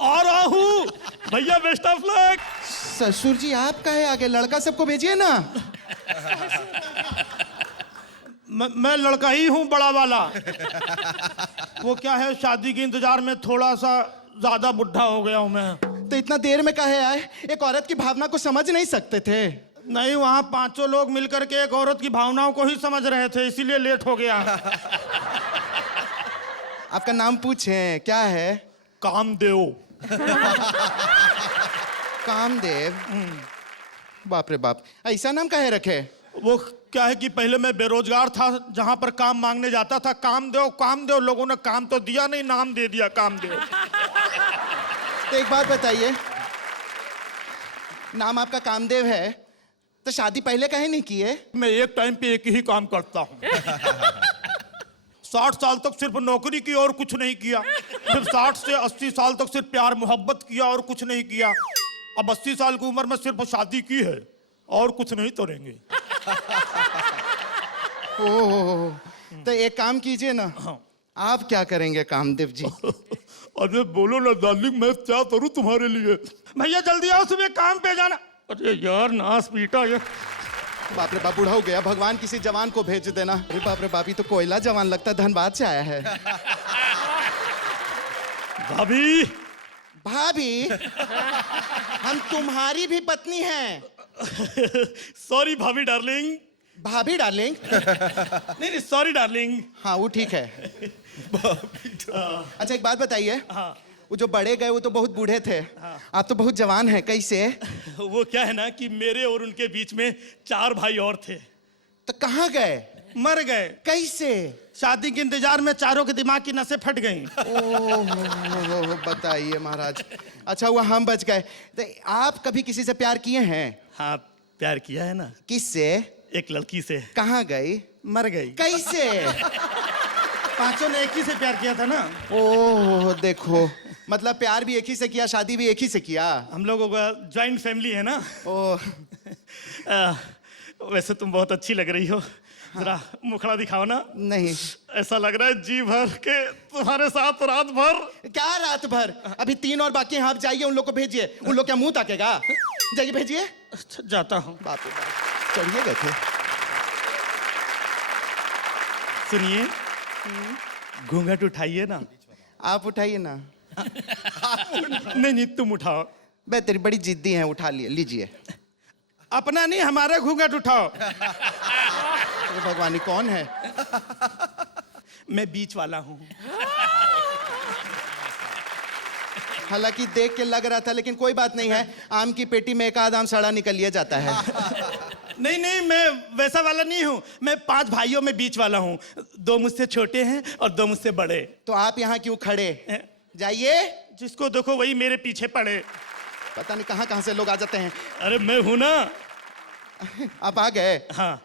आ रहा हूँ भैया, बेस्ट ऑफ लक। ससुर जी आपका है आगे, लड़का सबको भेजिए ना। मैं लड़का ही हूँ, बड़ा वाला। वो क्या है, शादी के इंतजार में थोड़ा सा ज्यादा बुढ़ा हो गया हूँ मैं। तो इतना देर में काहे आए? एक औरत की भावना को समझ नहीं सकते थे? नहीं, वहाँ 5 लोग मिलकर के एक औरत की भावनाओं को ही समझ रहे थे, इसीलिए लेट हो गया। आपका नाम पूछें, क्या है? कामदेव। कामदेव? बाप रे बाप, ऐसा नाम काहे रखे? वो क्या है कि पहले मैं बेरोजगार था, जहां पर काम मांगने जाता था, कामदेव कामदेव, लोगों ने काम तो दिया नहीं, नाम दे दिया कामदेव। तो एक बात बताइए, नाम आपका कामदेव है तो शादी पहले काहे नहीं किए? मैं एक टाइम पे एक ही काम करता हूँ। 60 साल तक सिर्फ नौकरी की और कुछ नहीं किया, फिर 60 से 80 साल तक सिर्फ प्यार मोहब्बत किया और कुछ नहीं किया, अब 80 साल की उम्र में सिर्फ शादी की है और कुछ नहीं करेंगे। ओह, तो एक काम कीजिए ना। हाँ। आप क्या करेंगे कामदेव जी? अरे बोलो ना डार्लिंग, मैं क्या करूं तुम्हारे लिए? भैया जल्दी आओ, सुबह काम पे जाना। अरे यार नास पीटा ये। बाप रे बाप, बूढ़ा हो गया, भगवान किसी जवान को भेज देना। अरे बाप रे बाप, ये तो कोयला जवान लगता है, धनबाद से आया है। भाभी, भाभी, हम तुम्हारी भी पत्नी हैं। सॉरी भाभी डार्लिंग। भाभी डार्लिंग? नहीं सॉरी डार्लिंग। हाँ वो ठीक है। अच्छा एक बात बताइए, हाँ। वो जो बड़े गए वो तो बहुत बूढ़े थे, हाँ। आप तो बहुत जवान हैं, कैसे? वो क्या है ना कि मेरे और उनके बीच में 4 भाई और थे। तो कहाँ गए? मर गए। कैसे? शादी के इंतजार में चारों के दिमाग की नसें फट गईं। ओह बताइए महाराज। अच्छा हुआ हम बच गए। तो आप कभी किसी से प्यार किए हैं? हाँ प्यार किया है ना। किससे? एक लड़की से। कहाँ गई? मर गई। कैसे? 5 ने एक ही से प्यार किया था ना। ओह देखो, मतलब प्यार भी एक ही से किया, शादी भी एक ही से किया। हम लोगों का ज्वाइंट फैमिली है ना। ओह वैसे तुम बहुत अच्छी लग रही हो। जरा मुखड़ा दिखाओ ना। नहीं, ऐसा लग रहा है जी भर के तुम्हारे साथ रात भर। क्या रात भर? अभी 3 और बाकी हैं, आप जाइए उन लोग को भेजिए। उन लोग क्या मुंह ताकेगा? जाइए भेजिए। अच्छा जाता हूँ। बाप रे बाप, चढ़िए गए थे। सुनिए, घूंघट उठाइए ना। आप उठाइए ना। नहीं तुम उठाओ। बे तेरी बड़ी जिद्दी है, उठा लिए, लीजिए। अपना नहीं, हमारा घूंघट उठाओ। ये भगवानी कौन है? मैं बीच वाला हूँ। हालांकि देख के लग रहा था, लेकिन कोई बात नहीं है, आम की पेटी में एक आध आम सड़ा निकल लिया जाता है। नहीं मैं वैसा वाला नहीं हूँ, मैं 5 भाइयों में बीच वाला हूँ। 2 मुझसे छोटे हैं और 2 मुझसे बड़े। तो आप यहाँ क्यों खड़े? जाइए। जिसको देखो वही मेरे पीछे पड़े। पता नहीं कहाँ कहाँ से लोग आ जाते हैं। अरे मैं हूं ना। आप आ गए? हाँ।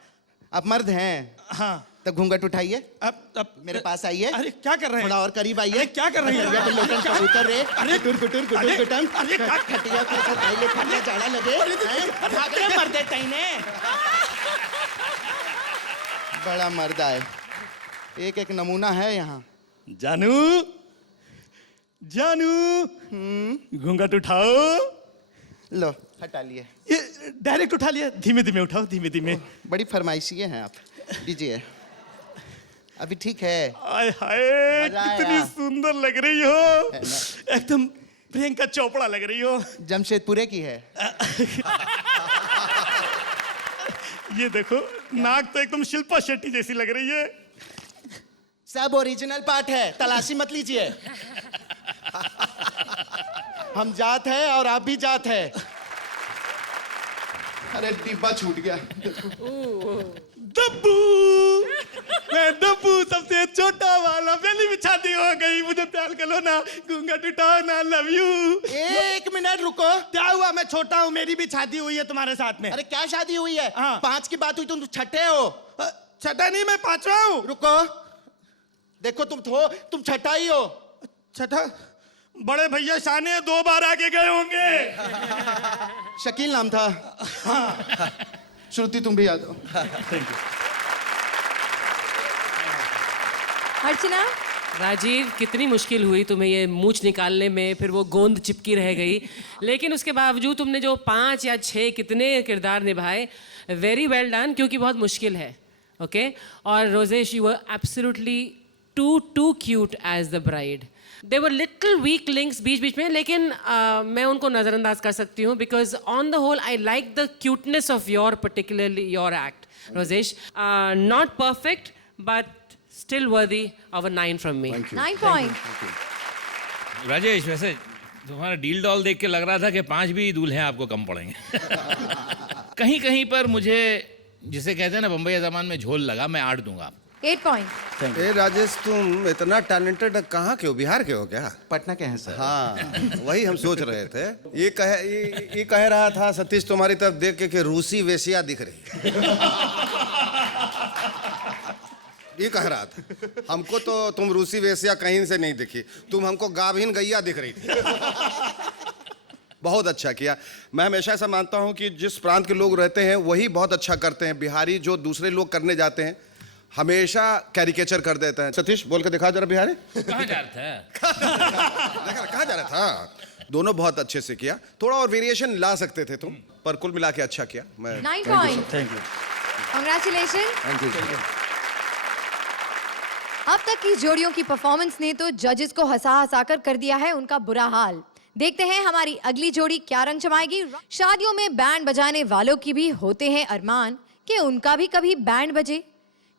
आप मर्द हैं? हाँ। तब घूंघट उठाइए, अब मेरे पास आइए। अरे क्या कर रहे हैं? थोड़ा और करीब आइए। अरे क्या कर रहे हैं? करिया पे लोटन कबूतर रे, अरे कुटुर कुटुर कुटुर कुटम, अरे क्या खटिया पे सब आइले खटिया जाड़ा लगे, हैं? भागरे मर्दे तईने। बड़ा मर्दा है, एक एक नमूना है यहाँ। जानू, जानू, घूंघट उठाओ। लो हटा लिए। ये डायरेक्ट उठा लिया? धीमे धीमे उठाओ, धीमे धीमे। बड़ी फरमाइशी हैं आप, दीजिए। अभी ठीक है? आय हाय, मजा कितनी आया। सुंदर लग रही हो, एकदम प्रियंका चोपड़ा लग रही हो। जमशेदपुरे की है। ये देखो, नाक तो एकदम शिल्पा शेट्टी जैसी लग रही है। सब ओरिजिनल पार्ट है, तलाशी मत लीजिए। हम जात है और आप भी जात है। अरे डिब्बा छूट गया। दब्बू, मैं दब्बू, सबसे छोटा वाला। पहली भी शादी हो गई, मुझे प्यार कर लो ना, घूंघट उठाओ ना, लव यू। एक मिनट रुको। क्या हुआ? मैं छोटा हूँ, मेरी भी शादी हुई है तुम्हारे साथ में। अरे क्या शादी हुई है? हाँ। 5 की बात हुई, तुम छठे हो। छठा नहीं, मैं 5वां हूँ। रुको, देखो तुम छठा ही हो। छठा? बड़े भैया शाने 2 बार आगे गए होंगे। शकील नाम था। हाँ। श्रुति तुम भी याद हो। Thank you. अर्चना, राजीव, कितनी मुश्किल हुई तुम्हें ये मूंछ निकालने में, फिर वो गोंद चिपकी रह गई, लेकिन उसके बावजूद तुमने जो 5 या 6 कितने किरदार निभाए, वेरी वेल डन, क्योंकि बहुत मुश्किल है। ओके और Rojesh, you were absolutely too cute as the bride. They were little weak links बीच बीच में, लेकिन मैं उनको नज़रअंदाज कर सकती हूँ, because on the whole I like the cuteness of your particularly your act Rojesh. Not perfect but still worthy of a 9 from me. 9 point. Rajesh, वैसे तुम्हारा डील डॉल देख के लग रहा था कि 5 भी दूल्हे आपको कम पड़ेंगे। कहीं कहीं पर मुझे, जिसे कहते हैं ना बम्बई जबान में, झोल लगा। मैं 8 दूंगा। 8 point. ए राजेश, तुम इतना टैलेंटेड कहाँ के हो? बिहार के हो क्या? पटना के हैं सर। हाँ, वही हम सोच रहे थे। ये कह रहा था सतीश तुम्हारी तरफ देख के कि रूसी वेश्या दिख रही। ये कह रहा था। हमको तो तुम रूसी वेश्या कहीं से नहीं दिखी, तुम हमको गाभिन गैया दिख रही थी। बहुत अच्छा किया। मैं हमेशा ऐसा मानता हूँ कि जिस प्रांत के लोग रहते हैं वही बहुत अच्छा करते हैं। बिहारी जो दूसरे लोग करने जाते हैं हमेशा कैरिकेचर कर देते हैं। सतीश बोल के दिखा जरा बिहारी। कहाँ जा रहा था? कहाँ जा रहा था? दोनों बहुत अच्छे से किया। थोड़ा और वेरिएशन ला सकते थे तुम, पर कुल मिला के अच्छा किया। मैं 9 point. Thank you. Congratulations. Thank you. अब तक की जोड़ियों की परफॉर्मेंस ने तो जजेस को हंसा हंसा कर दिया है उनका बुरा हाल। देखते हैं हमारी अगली जोड़ी क्या रंग जमाएगी। शादियों में बैंड बजाने वालों की भी होते हैं अरमान कि उनका भी कभी बैंड बजे।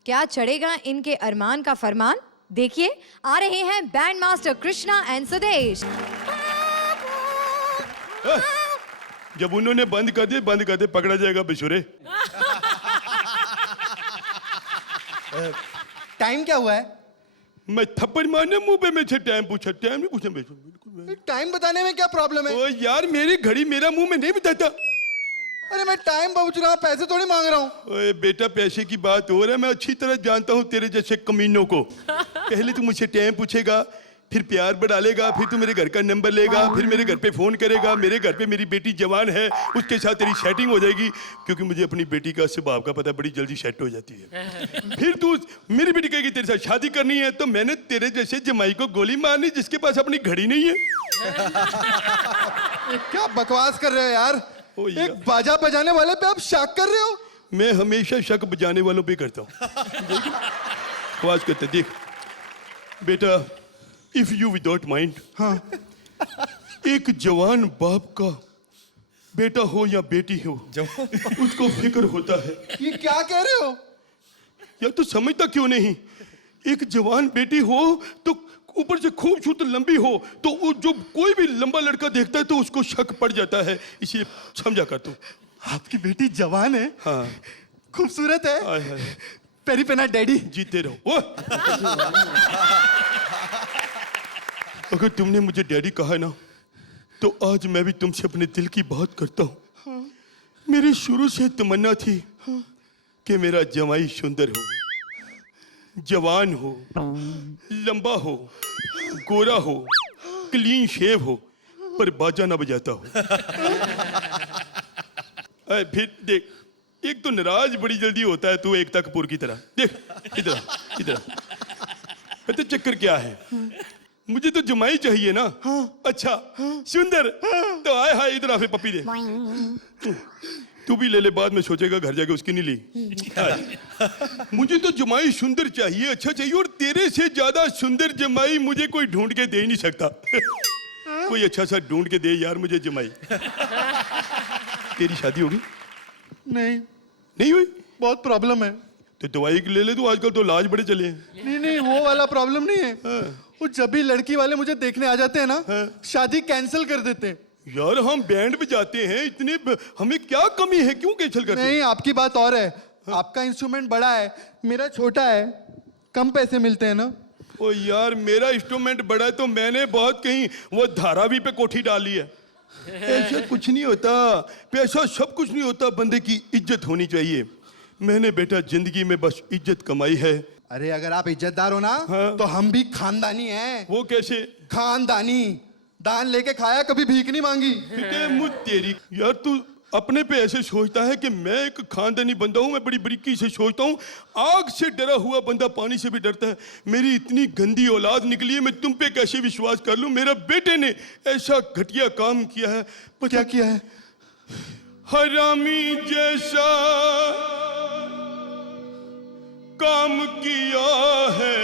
क्या चढ़ेगा इनके अरमान का फरमान? देखिए, आ रहे हैं बैंड मास्टर कृष्णा एंड सुदेश। जब उन्होंने बंद कर दे, पकड़ा जाएगा बेसुरे। टाइम क्या हुआ है? मैं थप्पड़ मारने मुंह पे में टाइम पूछा, टाइम नहीं पूछा। बिल्कुल। टाइम बताने में क्या प्रॉब्लम है? ओ यार, मेरी घड़ी मेरा मुंह में नहीं बताता। अरे मैं टाइम पूछ रहा हूँ, पैसे थोड़ी मांग रहा हूँ। ओए बेटा, पैसे की बात हो रहा है। मैं अच्छी तरह जानता हूँ तेरे जैसे कमीनों को। पहले तू मुझसे टाइम पूछेगा, फिर प्यार बढ़ा लेगा, फिर तू मेरे घर का नंबर लेगा, फिर मेरे घर पे फोन करेगा। मेरे घर पे मेरी बेटी जवान है, उसके साथ तेरी सेटिंग हो जाएगी, क्योंकि मुझे अपनी बेटी का स्वभाव का पता, बड़ी जल्दी सेट हो जाती है। फिर तू मेरी बेटी कहेगी तेरे साथ शादी करनी है, तो मैंने तेरे जैसे जमाई को गोली मारनी जिसके पास अपनी घड़ी नहीं है। क्या बकवास कर रहे हो यार? एक बाजा बजाने वाले पे आप शक कर रहे हो? मैं हमेशा शक बजाने वालों पे करता हूँ। आवाज करते देख बेटा, इफ यू विदाउट माइंड। हाँ। एक जवान बाप का बेटा हो या बेटी हो, उसको फिक्र होता है। ये क्या कह रहे हो? यार तू समझता क्यों नहीं? एक जवान बेटी हो तो ऊपर से खूबसूरत लंबी हो, तो जो कोई भी लंबा लड़का देखता है तो उसको शक पड़ जाता है। इसलिए समझा कर तू। आपकी बेटी जवान है? हाँ। खूबसूरत है? हाय हाय। पेरी पेना डैडी। जीते रहो। अगर तुमने मुझे डैडी कहा ना, तो आज मैं भी तुमसे अपने दिल की बात करता हूँ। हाँ। मेरी शुरू से तमन्ना थी कि मेरा जमाई सुंदर हो। जवान हो, लंबा हो, गोरा हो, क्लीन शेव हो, पर बाजा ना बजाता हो। फिर देख, एक तो नाराज बड़ी जल्दी होता है तू, एकता कपूर की तरह। देख इधर इधर, पता चक्कर क्या है? मुझे तो जमाई चाहिए ना। अच्छा सुंदर, तो आए हाय इधर आ, फिर पप्पी दे। तू भी ले ले, बाद में सोचेगा घर जाके उसकी नहीं ली। मुझे तो जमाई सुंदर चाहिए, अच्छा चाहिए, और तेरे से ज्यादा सुंदर जमाई मुझे कोई ढूंढ के दे ही नहीं सकता। कोई अच्छा सा ढूंढ के दे यार मुझे जमाई। तेरी शादी होगी? नहीं हुई? बहुत प्रॉब्लम है। तो दवाई ले ले तू, आजकल तो इलाज बड़े चले हैं। नहीं वो वाला प्रॉब्लम नहीं है। वो जब भी लड़की वाले मुझे देखने आ जाते हैं ना, शादी कैंसिल कर देते हैं। यार हम बैंड बजाते हैं, इतने हमें क्या कमी है, क्यों कैंसिल करते हैं? नहीं, आपकी बात और है। आपका इंस्ट्रूमेंट बड़ा है, मेरा छोटा है, कम पैसे मिलते हैं ना। ओ यार मेरा इंस्ट्रूमेंट बड़ा है तो मैंने बहुत कहीं वो धारावी पे कोठी डाली है। ऐसा कुछ नहीं होता, पैसा सब कुछ नहीं होता, बंदे की इज्जत होनी चाहिए। मैंने बेटा जिंदगी में बस इज्जत कमाई है। अरे अगर आप इज्जतदार हो ना, तो हम भी खानदानी हैं। वो कैसे? खानदानी, दान लेके खाया, कभी भीख नहीं मांगी। मुझ तेरी, यार तू अपने पे ऐसे सोचता है कि मैं एक खानदानी बंदा हूँ, मैं बड़ी बरीकी से सोचता हूँ। आग से डरा हुआ बंदा पानी से भी डरता है। मेरी इतनी गंदी औलाद निकली है, मैं तुम पे कैसे विश्वास कर लूँ? मेरा बेटे ने ऐसा घटिया काम किया है। क्या किया है? हरामी जैसा काम किया है।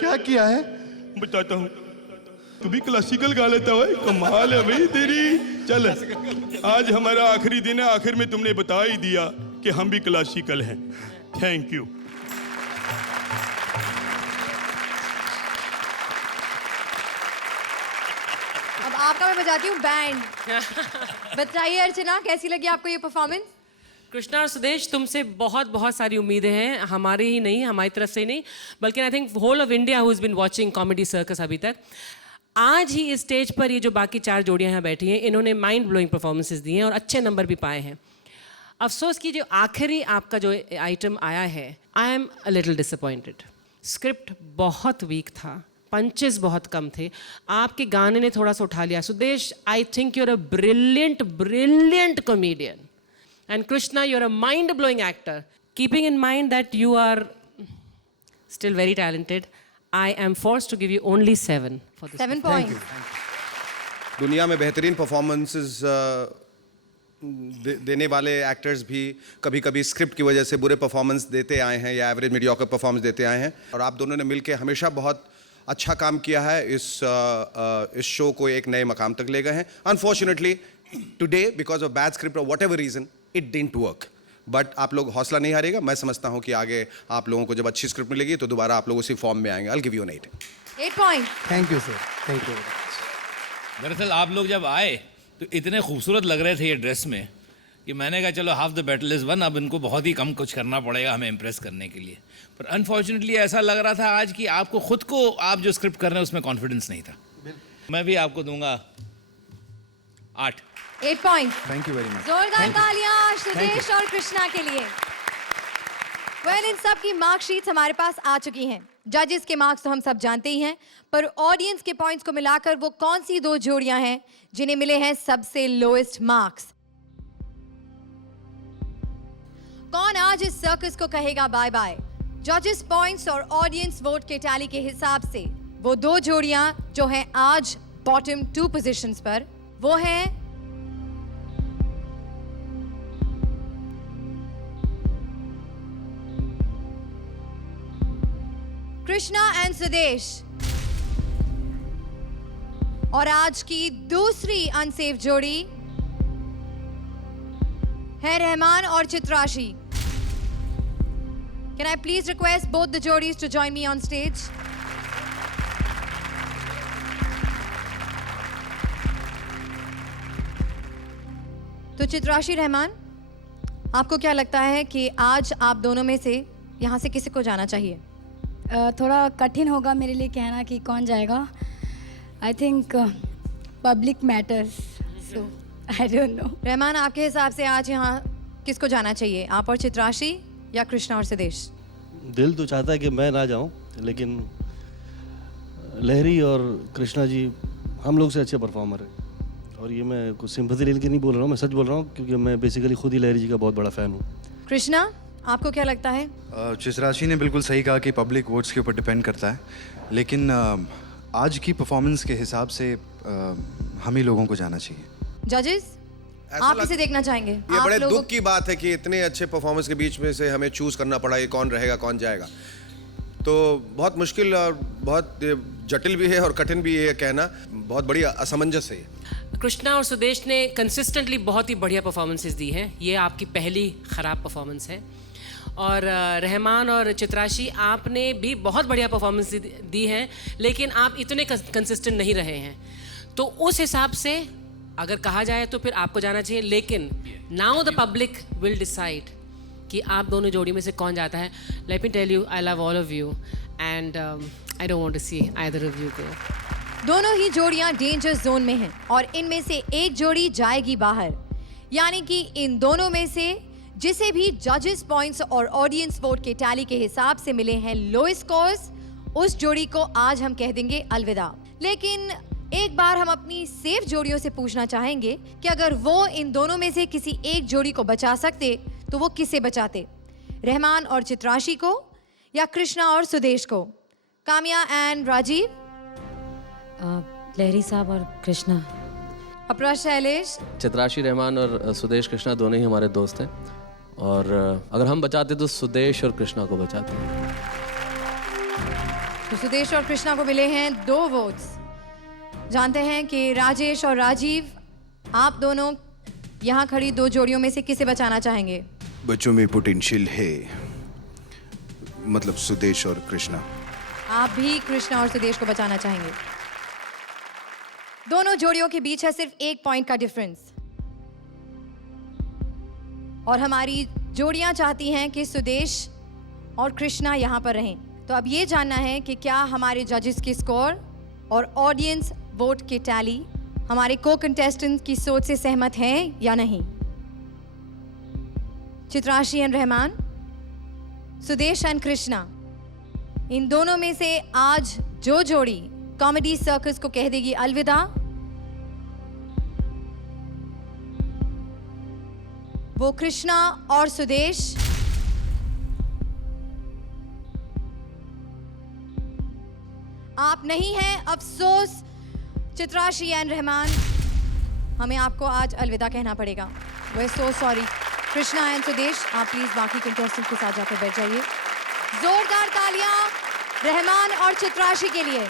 क्या किया है? बताता हूँ। तू भी क्लासिकल गा लेता है, कमाल है भाई तेरी। चल आज हमारा आखिरी दिन है, आखिर में तुमने बता ही दिया कि हम भी क्लासिकल हैं। Thank you. अब आपका मैं बजाती हूँ बैंड। बताइए अर्चना, कैसी लगी आपको ये परफॉर्मेंस? कृष्णा और सुदेश, तुमसे बहुत बहुत सारी उम्मीदें हैं, हमारे ही नहीं, हमारी तरफ से ही नहीं, बल्कि I think whole of India who is been watching comedy circus अभी तक। आज ही इस स्टेज पर ये जो बाकी 4 जोड़ियां यहाँ बैठी हैं, इन्होंने माइंड ब्लोइंग परफॉर्मेंसेस दी हैं और अच्छे नंबर भी पाए हैं। अफसोस कि जो आखिरी आपका जो आइटम आया है, आई am a little disappointed. Script बहुत वीक था, पंचेस बहुत कम थे, आपके गाने ने थोड़ा सा उठा लिया। Sudesh, I think you are a brilliant comedian, and Krishna, you're a mind-blowing actor. Keeping in mind that you are still very talented, I am forced to give you only 7 for this. 7 points. दुनिया में बेहतरीन performances देने वाले actors भी कभी कभी script की वजह से बुरे परफॉर्मेंस देते आए हैं या एवरेज मीडियोकर परफॉर्मेंस देते आए हैं, और आप दोनों ने मिलकर हमेशा बहुत अच्छा काम किया है। इस शो को एक नए मकाम तक ले गए हैं। Unfortunately today because of bad script और whatever reason it didn't work, but आप लोग हौसला नहीं हारेगा। मैं समझता हूं कि आगे आप लोगों को जब अच्छी स्क्रिप्ट मिलेगी तो दोबारा आप लोग उसी फॉर्म में आएंगे। I'll give you an 8. 8 points. Thank you sir, thank you. दरअसल आप लोग जब आए तो इतने खूबसूरत लग रहे थे ये ड्रेस में कि मैंने कहा चलो half the battle is one, अब इनको बहुत ही कम कुछ करना पड़ेगा हमें इम्प्रेस करने के लिए। पर अनफॉर्चुनेटली ऐसा लग रहा था आज कि आपको खुद को आप जो स्क्रिप्ट कर रहे हैं उसमें कॉन्फिडेंस नहीं था। मैं भी आपको दूंगा 8 points. Thank you very much. जोरदार तालियां सुदेश और कृष्णा के लिए। वेल, इन सब की मार्कशीट्स हमारे पास आ चुकी हैं। जजेस के मार्क्स तो हम सब जानते ही हैं, पर ऑडियंस के पॉइंट्स को मिलाकर वो कौन सी 2 जोड़ियां हैं जिन्हें मिले हैं सबसे लोएस्ट मार्क्स? कौन आज इस सर्कस को कहेगा बाय बाय? जजेस पॉइंट्स और ऑडियंस वोट के टैली के हिसाब से वो 2 जोड़ियां जो हैं आज बॉटम 2 पोजीशंस पर, वो हैं कृष्णा एंड सुदेश, और आज की दूसरी अनसेफ जोड़ी है रहमान और Chitrashi. Can I please request both the jodis to join me on stage? तो चित्राशी, रहमान, आपको क्या लगता है कि आज आप दोनों में से यहाँ से किसी को जाना चाहिए? थोड़ा कठिन होगा मेरे लिए कहना कि कौन जाएगा। I think public matters, so I don't know. Rahman, आपके हिसाब से आज यहाँ किसको जाना चाहिए, आप और चित्राशी या कृष्णा और सुदेश? दिल तो चाहता है कि मैं ना जाऊं, लेकिन लहरी और कृष्णा जी हम लोग से अच्छे परफॉर्मर हैं। और ये मैं कुछ सिंपैथी लेके नहीं बोल रहा हूँ, मैं सच बोल रहा हूँ, क्योंकि मैं बेसिकली खुद ही लहरी जी का बहुत बड़ा फ़ैन हूँ। कृष्णा, आपको क्या लगता है? चित्राशी ने बिल्कुल सही कहा कि पब्लिक वोट्स के ऊपर डिपेंड करता है, लेकिन आज की परफॉर्मेंस के हिसाब से हम ही लोगों को जाना चाहिए। जजेस, आप इसे देखना चाहेंगे? ये आप बड़े लोगों- दुख की बात है कि इतने अच्छे परफॉर्मेंस के बीच में से हमें चूज करना पड़ा ये कौन रहेगा कौन जाएगा। तो बहुत मुश्किल और बहुत जटिल भी है और कठिन भी है कहना, बहुत बड़ी असमंजस है। कृष्णा और सुदेश ने कंसिस्टेंटली बहुत ही बढ़िया परफॉर्मेंसेस दी हैं। ये आपकी पहली ख़राब परफॉर्मेंस है। और रहमान और चित्राशी, आपने भी बहुत बढ़िया परफॉर्मेंस दी है, लेकिन आप इतने कंसिस्टेंट नहीं रहे हैं। तो उस हिसाब से अगर कहा जाए तो फिर आपको जाना चाहिए, लेकिन now the public will decide कि आप दोनों जोड़ी में से कौन जाता है। Let me tell you, I love all of you and I don't want to see either of you go. दोनों ही जोड़ियां डेंजर जोन में हैं और इनमें से एक जोड़ी जाएगी बाहर, यानी कि इन दोनों में से जिसे भी जजेस पॉइंट्स और ऑडियंस वोट के टैली के हिसाब से मिले हैं लोएस्ट स्कोर्स, उस जोड़ी को आज हम कह देंगे अलविदा। लेकिन एक बार हम अपनी सेफ जोड़ियों से पूछना चाहेंगे कि अगर वो इन दोनों में से किसी एक जोड़ी को बचा सकते तो वो किसे बचाते? रहमान और चित्राशी को या कृष्णा और सुदेश को? काम्या एंड राजीव? लहरी साहब और कृष्णा। अपरा, शैलेश? चित्राशी, रहमान और सुदेश कृष्णा दोनों ही हमारे दोस्त हैं, और अगर हम बचाते तो सुदेश और कृष्णा को बचाते। तो सुदेश और कृष्णा को मिले हैं 2 वोट्स। जानते हैं कि राजेश और राजीव, आप दोनों यहाँ खड़ी 2 जोड़ियों में से किसे बचाना चाहेंगे? बच्चों में पोटेंशियल है, मतलब सुदेश और कृष्णा। आप भी कृष्णा और सुदेश को बचाना चाहेंगे। दोनों जोड़ियों के बीच है सिर्फ 1 पॉइंट का डिफरेंस, और हमारी जोड़ियां चाहती हैं कि सुदेश और कृष्णा यहाँ पर रहें। तो अब ये जानना है कि क्या हमारे जजेस के स्कोर और ऑडियंस वोट के टैली हमारे को कंटेस्टेंट की सोच से सहमत हैं या नहीं। चित्राशी एंड रहमान, सुदेश एंड कृष्णा, इन दोनों में से आज जो जोड़ी कॉमेडी सर्कस को कह देगी अलविदा, वो कृष्णा और सुदेश आप नहीं हैं। अफसोस चित्राशी एंड रहमान, हमें आपको आज अलविदा कहना पड़ेगा। We're so sorry. कृष्णा एंड सुदेश, आप प्लीज बाकी कंटेस्टेंट के साथ जाकर बैठ जाइए। जोरदार तालियां रहमान और चित्राशी के लिए।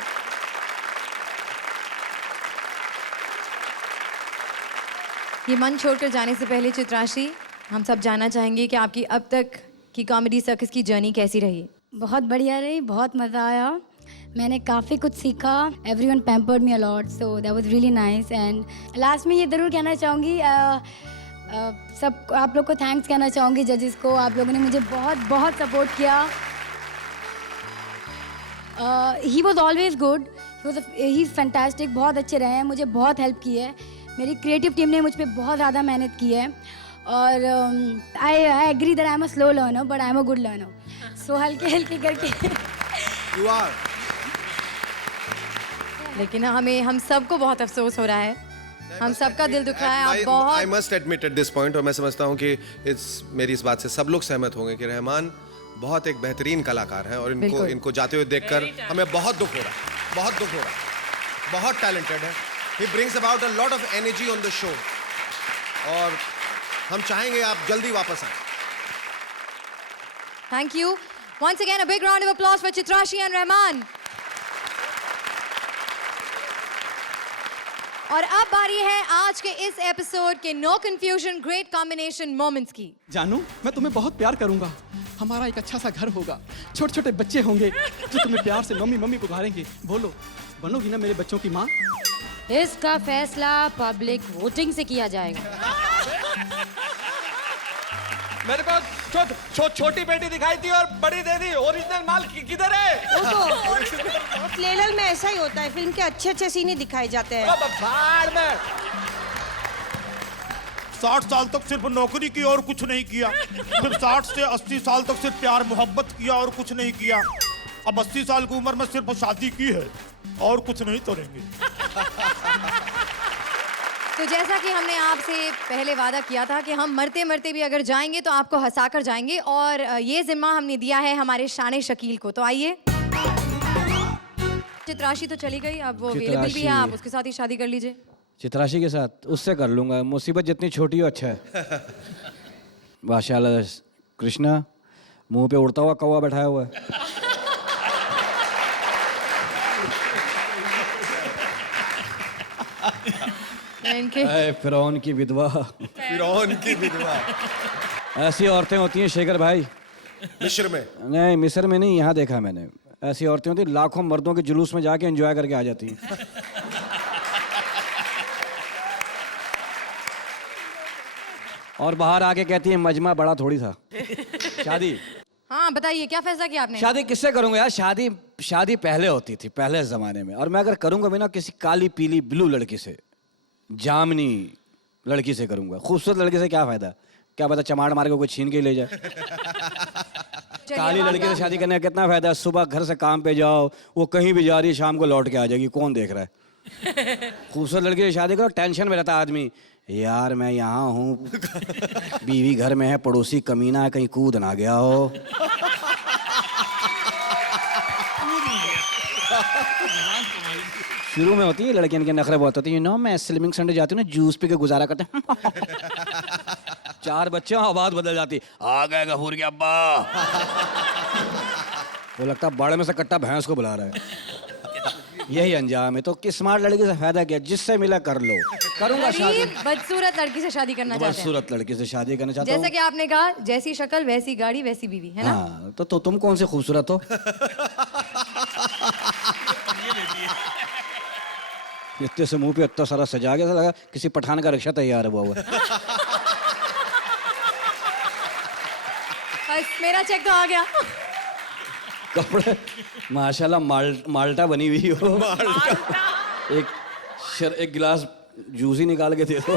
ये मंच छोड़कर जाने से पहले चित्राशी, हम सब जानना चाहेंगे कि आपकी अब तक की कॉमेडी सर्कस की जर्नी कैसी रही? बहुत बढ़िया रही, बहुत मज़ा आया, मैंने काफ़ी कुछ सीखा। Everyone pampered me a lot, so that was really nice. And last में ये ज़रूर कहना चाहूँगी, सब आप लोग को थैंक्स कहना चाहूँगी, जजेस को। आप लोगों ने मुझे बहुत बहुत सपोर्ट किया। He was always good, he is fantastic, बहुत अच्छे रहे हैं, मुझे बहुत हेल्प की है। मेरी क्रिएटिव टीम ने मुझ पर बहुत ज़्यादा मेहनत की है। और I agree that I am a slow learner but I am a good learner, so हल्के हल्के करके You are. लेकिन हम सबको बहुत अफसोस हो रहा है, हम सबका दिल दुख रहा है। आप I बहुत must admit at this point, और मैं समझता हूँ कि मेरी इस बात से सब लोग सहमत होंगे कि रहमान बहुत एक बेहतरीन कलाकार हैं, और इनको जाते हुए देखकर हमें बहुत दुख हो रहा है, बहुत दुख हो रहा है। बहुत टैलेंटेड है, he brings about a lot of energy on the show, और हम चाहेंगे आप जल्दी वापस आए। Thank you once again, a big round of applause for Chitrashi and Rahman. और अब बारी है आज के इस एपिसोड के no confusion great combination moments की। जानू, मैं तुम्हें बहुत प्यार करूंगा, हमारा एक अच्छा सा घर होगा, छोटे छोटे बच्चे होंगे जो तुम्हें प्यार से मम्मी मम्मी पुकारेंगे। बोलो, बनोगी ना मेरे बच्चों की माँ? इसका फैसला पब्लिक वोटिंग से किया जाएगा। मेरे को छोटी बेटी दिखाई थी और बड़ी दे दी, ओरिजिनल माल किधर है? वो तो लेलल में ऐसा ही होता है, फिल्म के अच्छे अच्छे सीन ही दिखाए जाते हैं। 60 साल तक सिर्फ नौकरी की और कुछ नहीं किया, फिर 60 से 80 साल तक सिर्फ प्यार मोहब्बत किया और कुछ नहीं किया, अब 80 साल की उम्र में सिर्फ शादी की है और कुछ नहीं करेंगे। तो जैसा कि हमने आपसे पहले वादा किया था कि हम मरते मरते भी अगर जाएंगे तो आपको हंसाकर जाएंगे, और ये जिम्मा हमने दिया है हमारे शान शकील को। तो आइए, चित्राशी तो चली गई, अब वो अवेलेबल भी है, आप उसके साथ ही शादी कर लीजिए। चित्राशी के साथ उससे कर लूंगा, मुसीबत जितनी छोटी हो अच्छा है। माशाल्लाह कृष्णा, मुंह पे उड़ता हुआ कौवा बैठाया हुआ है। फिरौन की विधवा, फिरौन की विधवा। ऐसी औरतें होती हैं शेखर भाई मिस्र में? नहीं, मिस्र में नहीं, यहाँ देखा मैंने। ऐसी औरतें होती हैं लाखों मर्दों के जुलूस में जाके एंजॉय करके आ जाती हैं। और बाहर आके कहती है मजमा बड़ा थोड़ी था। शादी, हाँ बताइए, क्या फैसला किया आपने? शादी किससे करूंगा यार? शादी पहले होती थी, पहले जमाने में, और मैं अगर करूंगा भी ना किसी काली पीली ब्लू लड़की से, जामनी लड़की से करूंगा। खूबसूरत लड़की से क्या फायदा, क्या पता चमाड़ मार के कोई छीन के ले जाए। काली लड़की से शादी करने का कितना फायदा? सुबह घर से काम पे जाओ, वो कहीं भी जा रही है, शाम को लौट के आ जाएगी, कौन देख रहा है? खूबसूरत लड़की से शादी करो, टेंशन में रहता आदमी, यार मैं यहाँ हूँ, बीवी घर में है, पड़ोसी कमीना है, कहीं कूद ना गया हो। शुरू में होती है लड़कियों के नखरे बहुत होती है, मैं स्लिमिंग संडे जाती हूँ ना, जूस पी के गुजारा करते हैं। 4 बच्चे आवाज बदल जाती, आ गए गफूर के अब्बा। वो लगता बाड़े में से कट्टा भैंस को बुला रहा है। यही अंजाम है। तो स्मार्ट लड़की से फायदा क्या, जिससे मिला कर लो। करूंगा शादी, बदसूरत लड़की से शादी करना चाहते हैं? बदसूरत लड़की से शादी करना चाहता हूँ। जैसा कि आपने कहा, जैसी शक्ल वैसी गाड़ी वैसी बीवी, है ना? हाँ, तो तुम कौन से खूबसूरत हो? इतने से मुंह पे इतना सारा सजा के लगा किसी पठान का रिक्शा तैयार हुआ हुआ। मेरा चेक तो आ गया। कपड़े माशाल्लाह माल्टा बनी हुई हो। एक गिलास जूस ही निकाल के दे दो।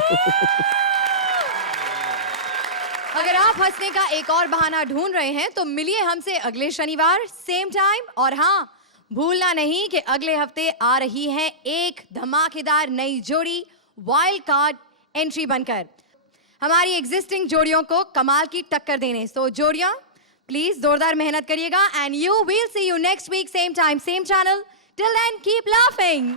अगर आप हंसने का एक और बहाना ढूंढ रहे हैं तो मिलिए हमसे अगले शनिवार सेम टाइम। और हाँ, भूलना नहीं कि अगले हफ्ते आ रही है एक धमाकेदार नई जोड़ी वाइल्ड कार्ड एंट्री बनकर हमारी एग्जिस्टिंग जोड़ियों को कमाल की टक्कर देने। सो जोड़ियां प्लीज जोरदार मेहनत करिएगा and you will see you next week same time same channel. Till then keep laughing.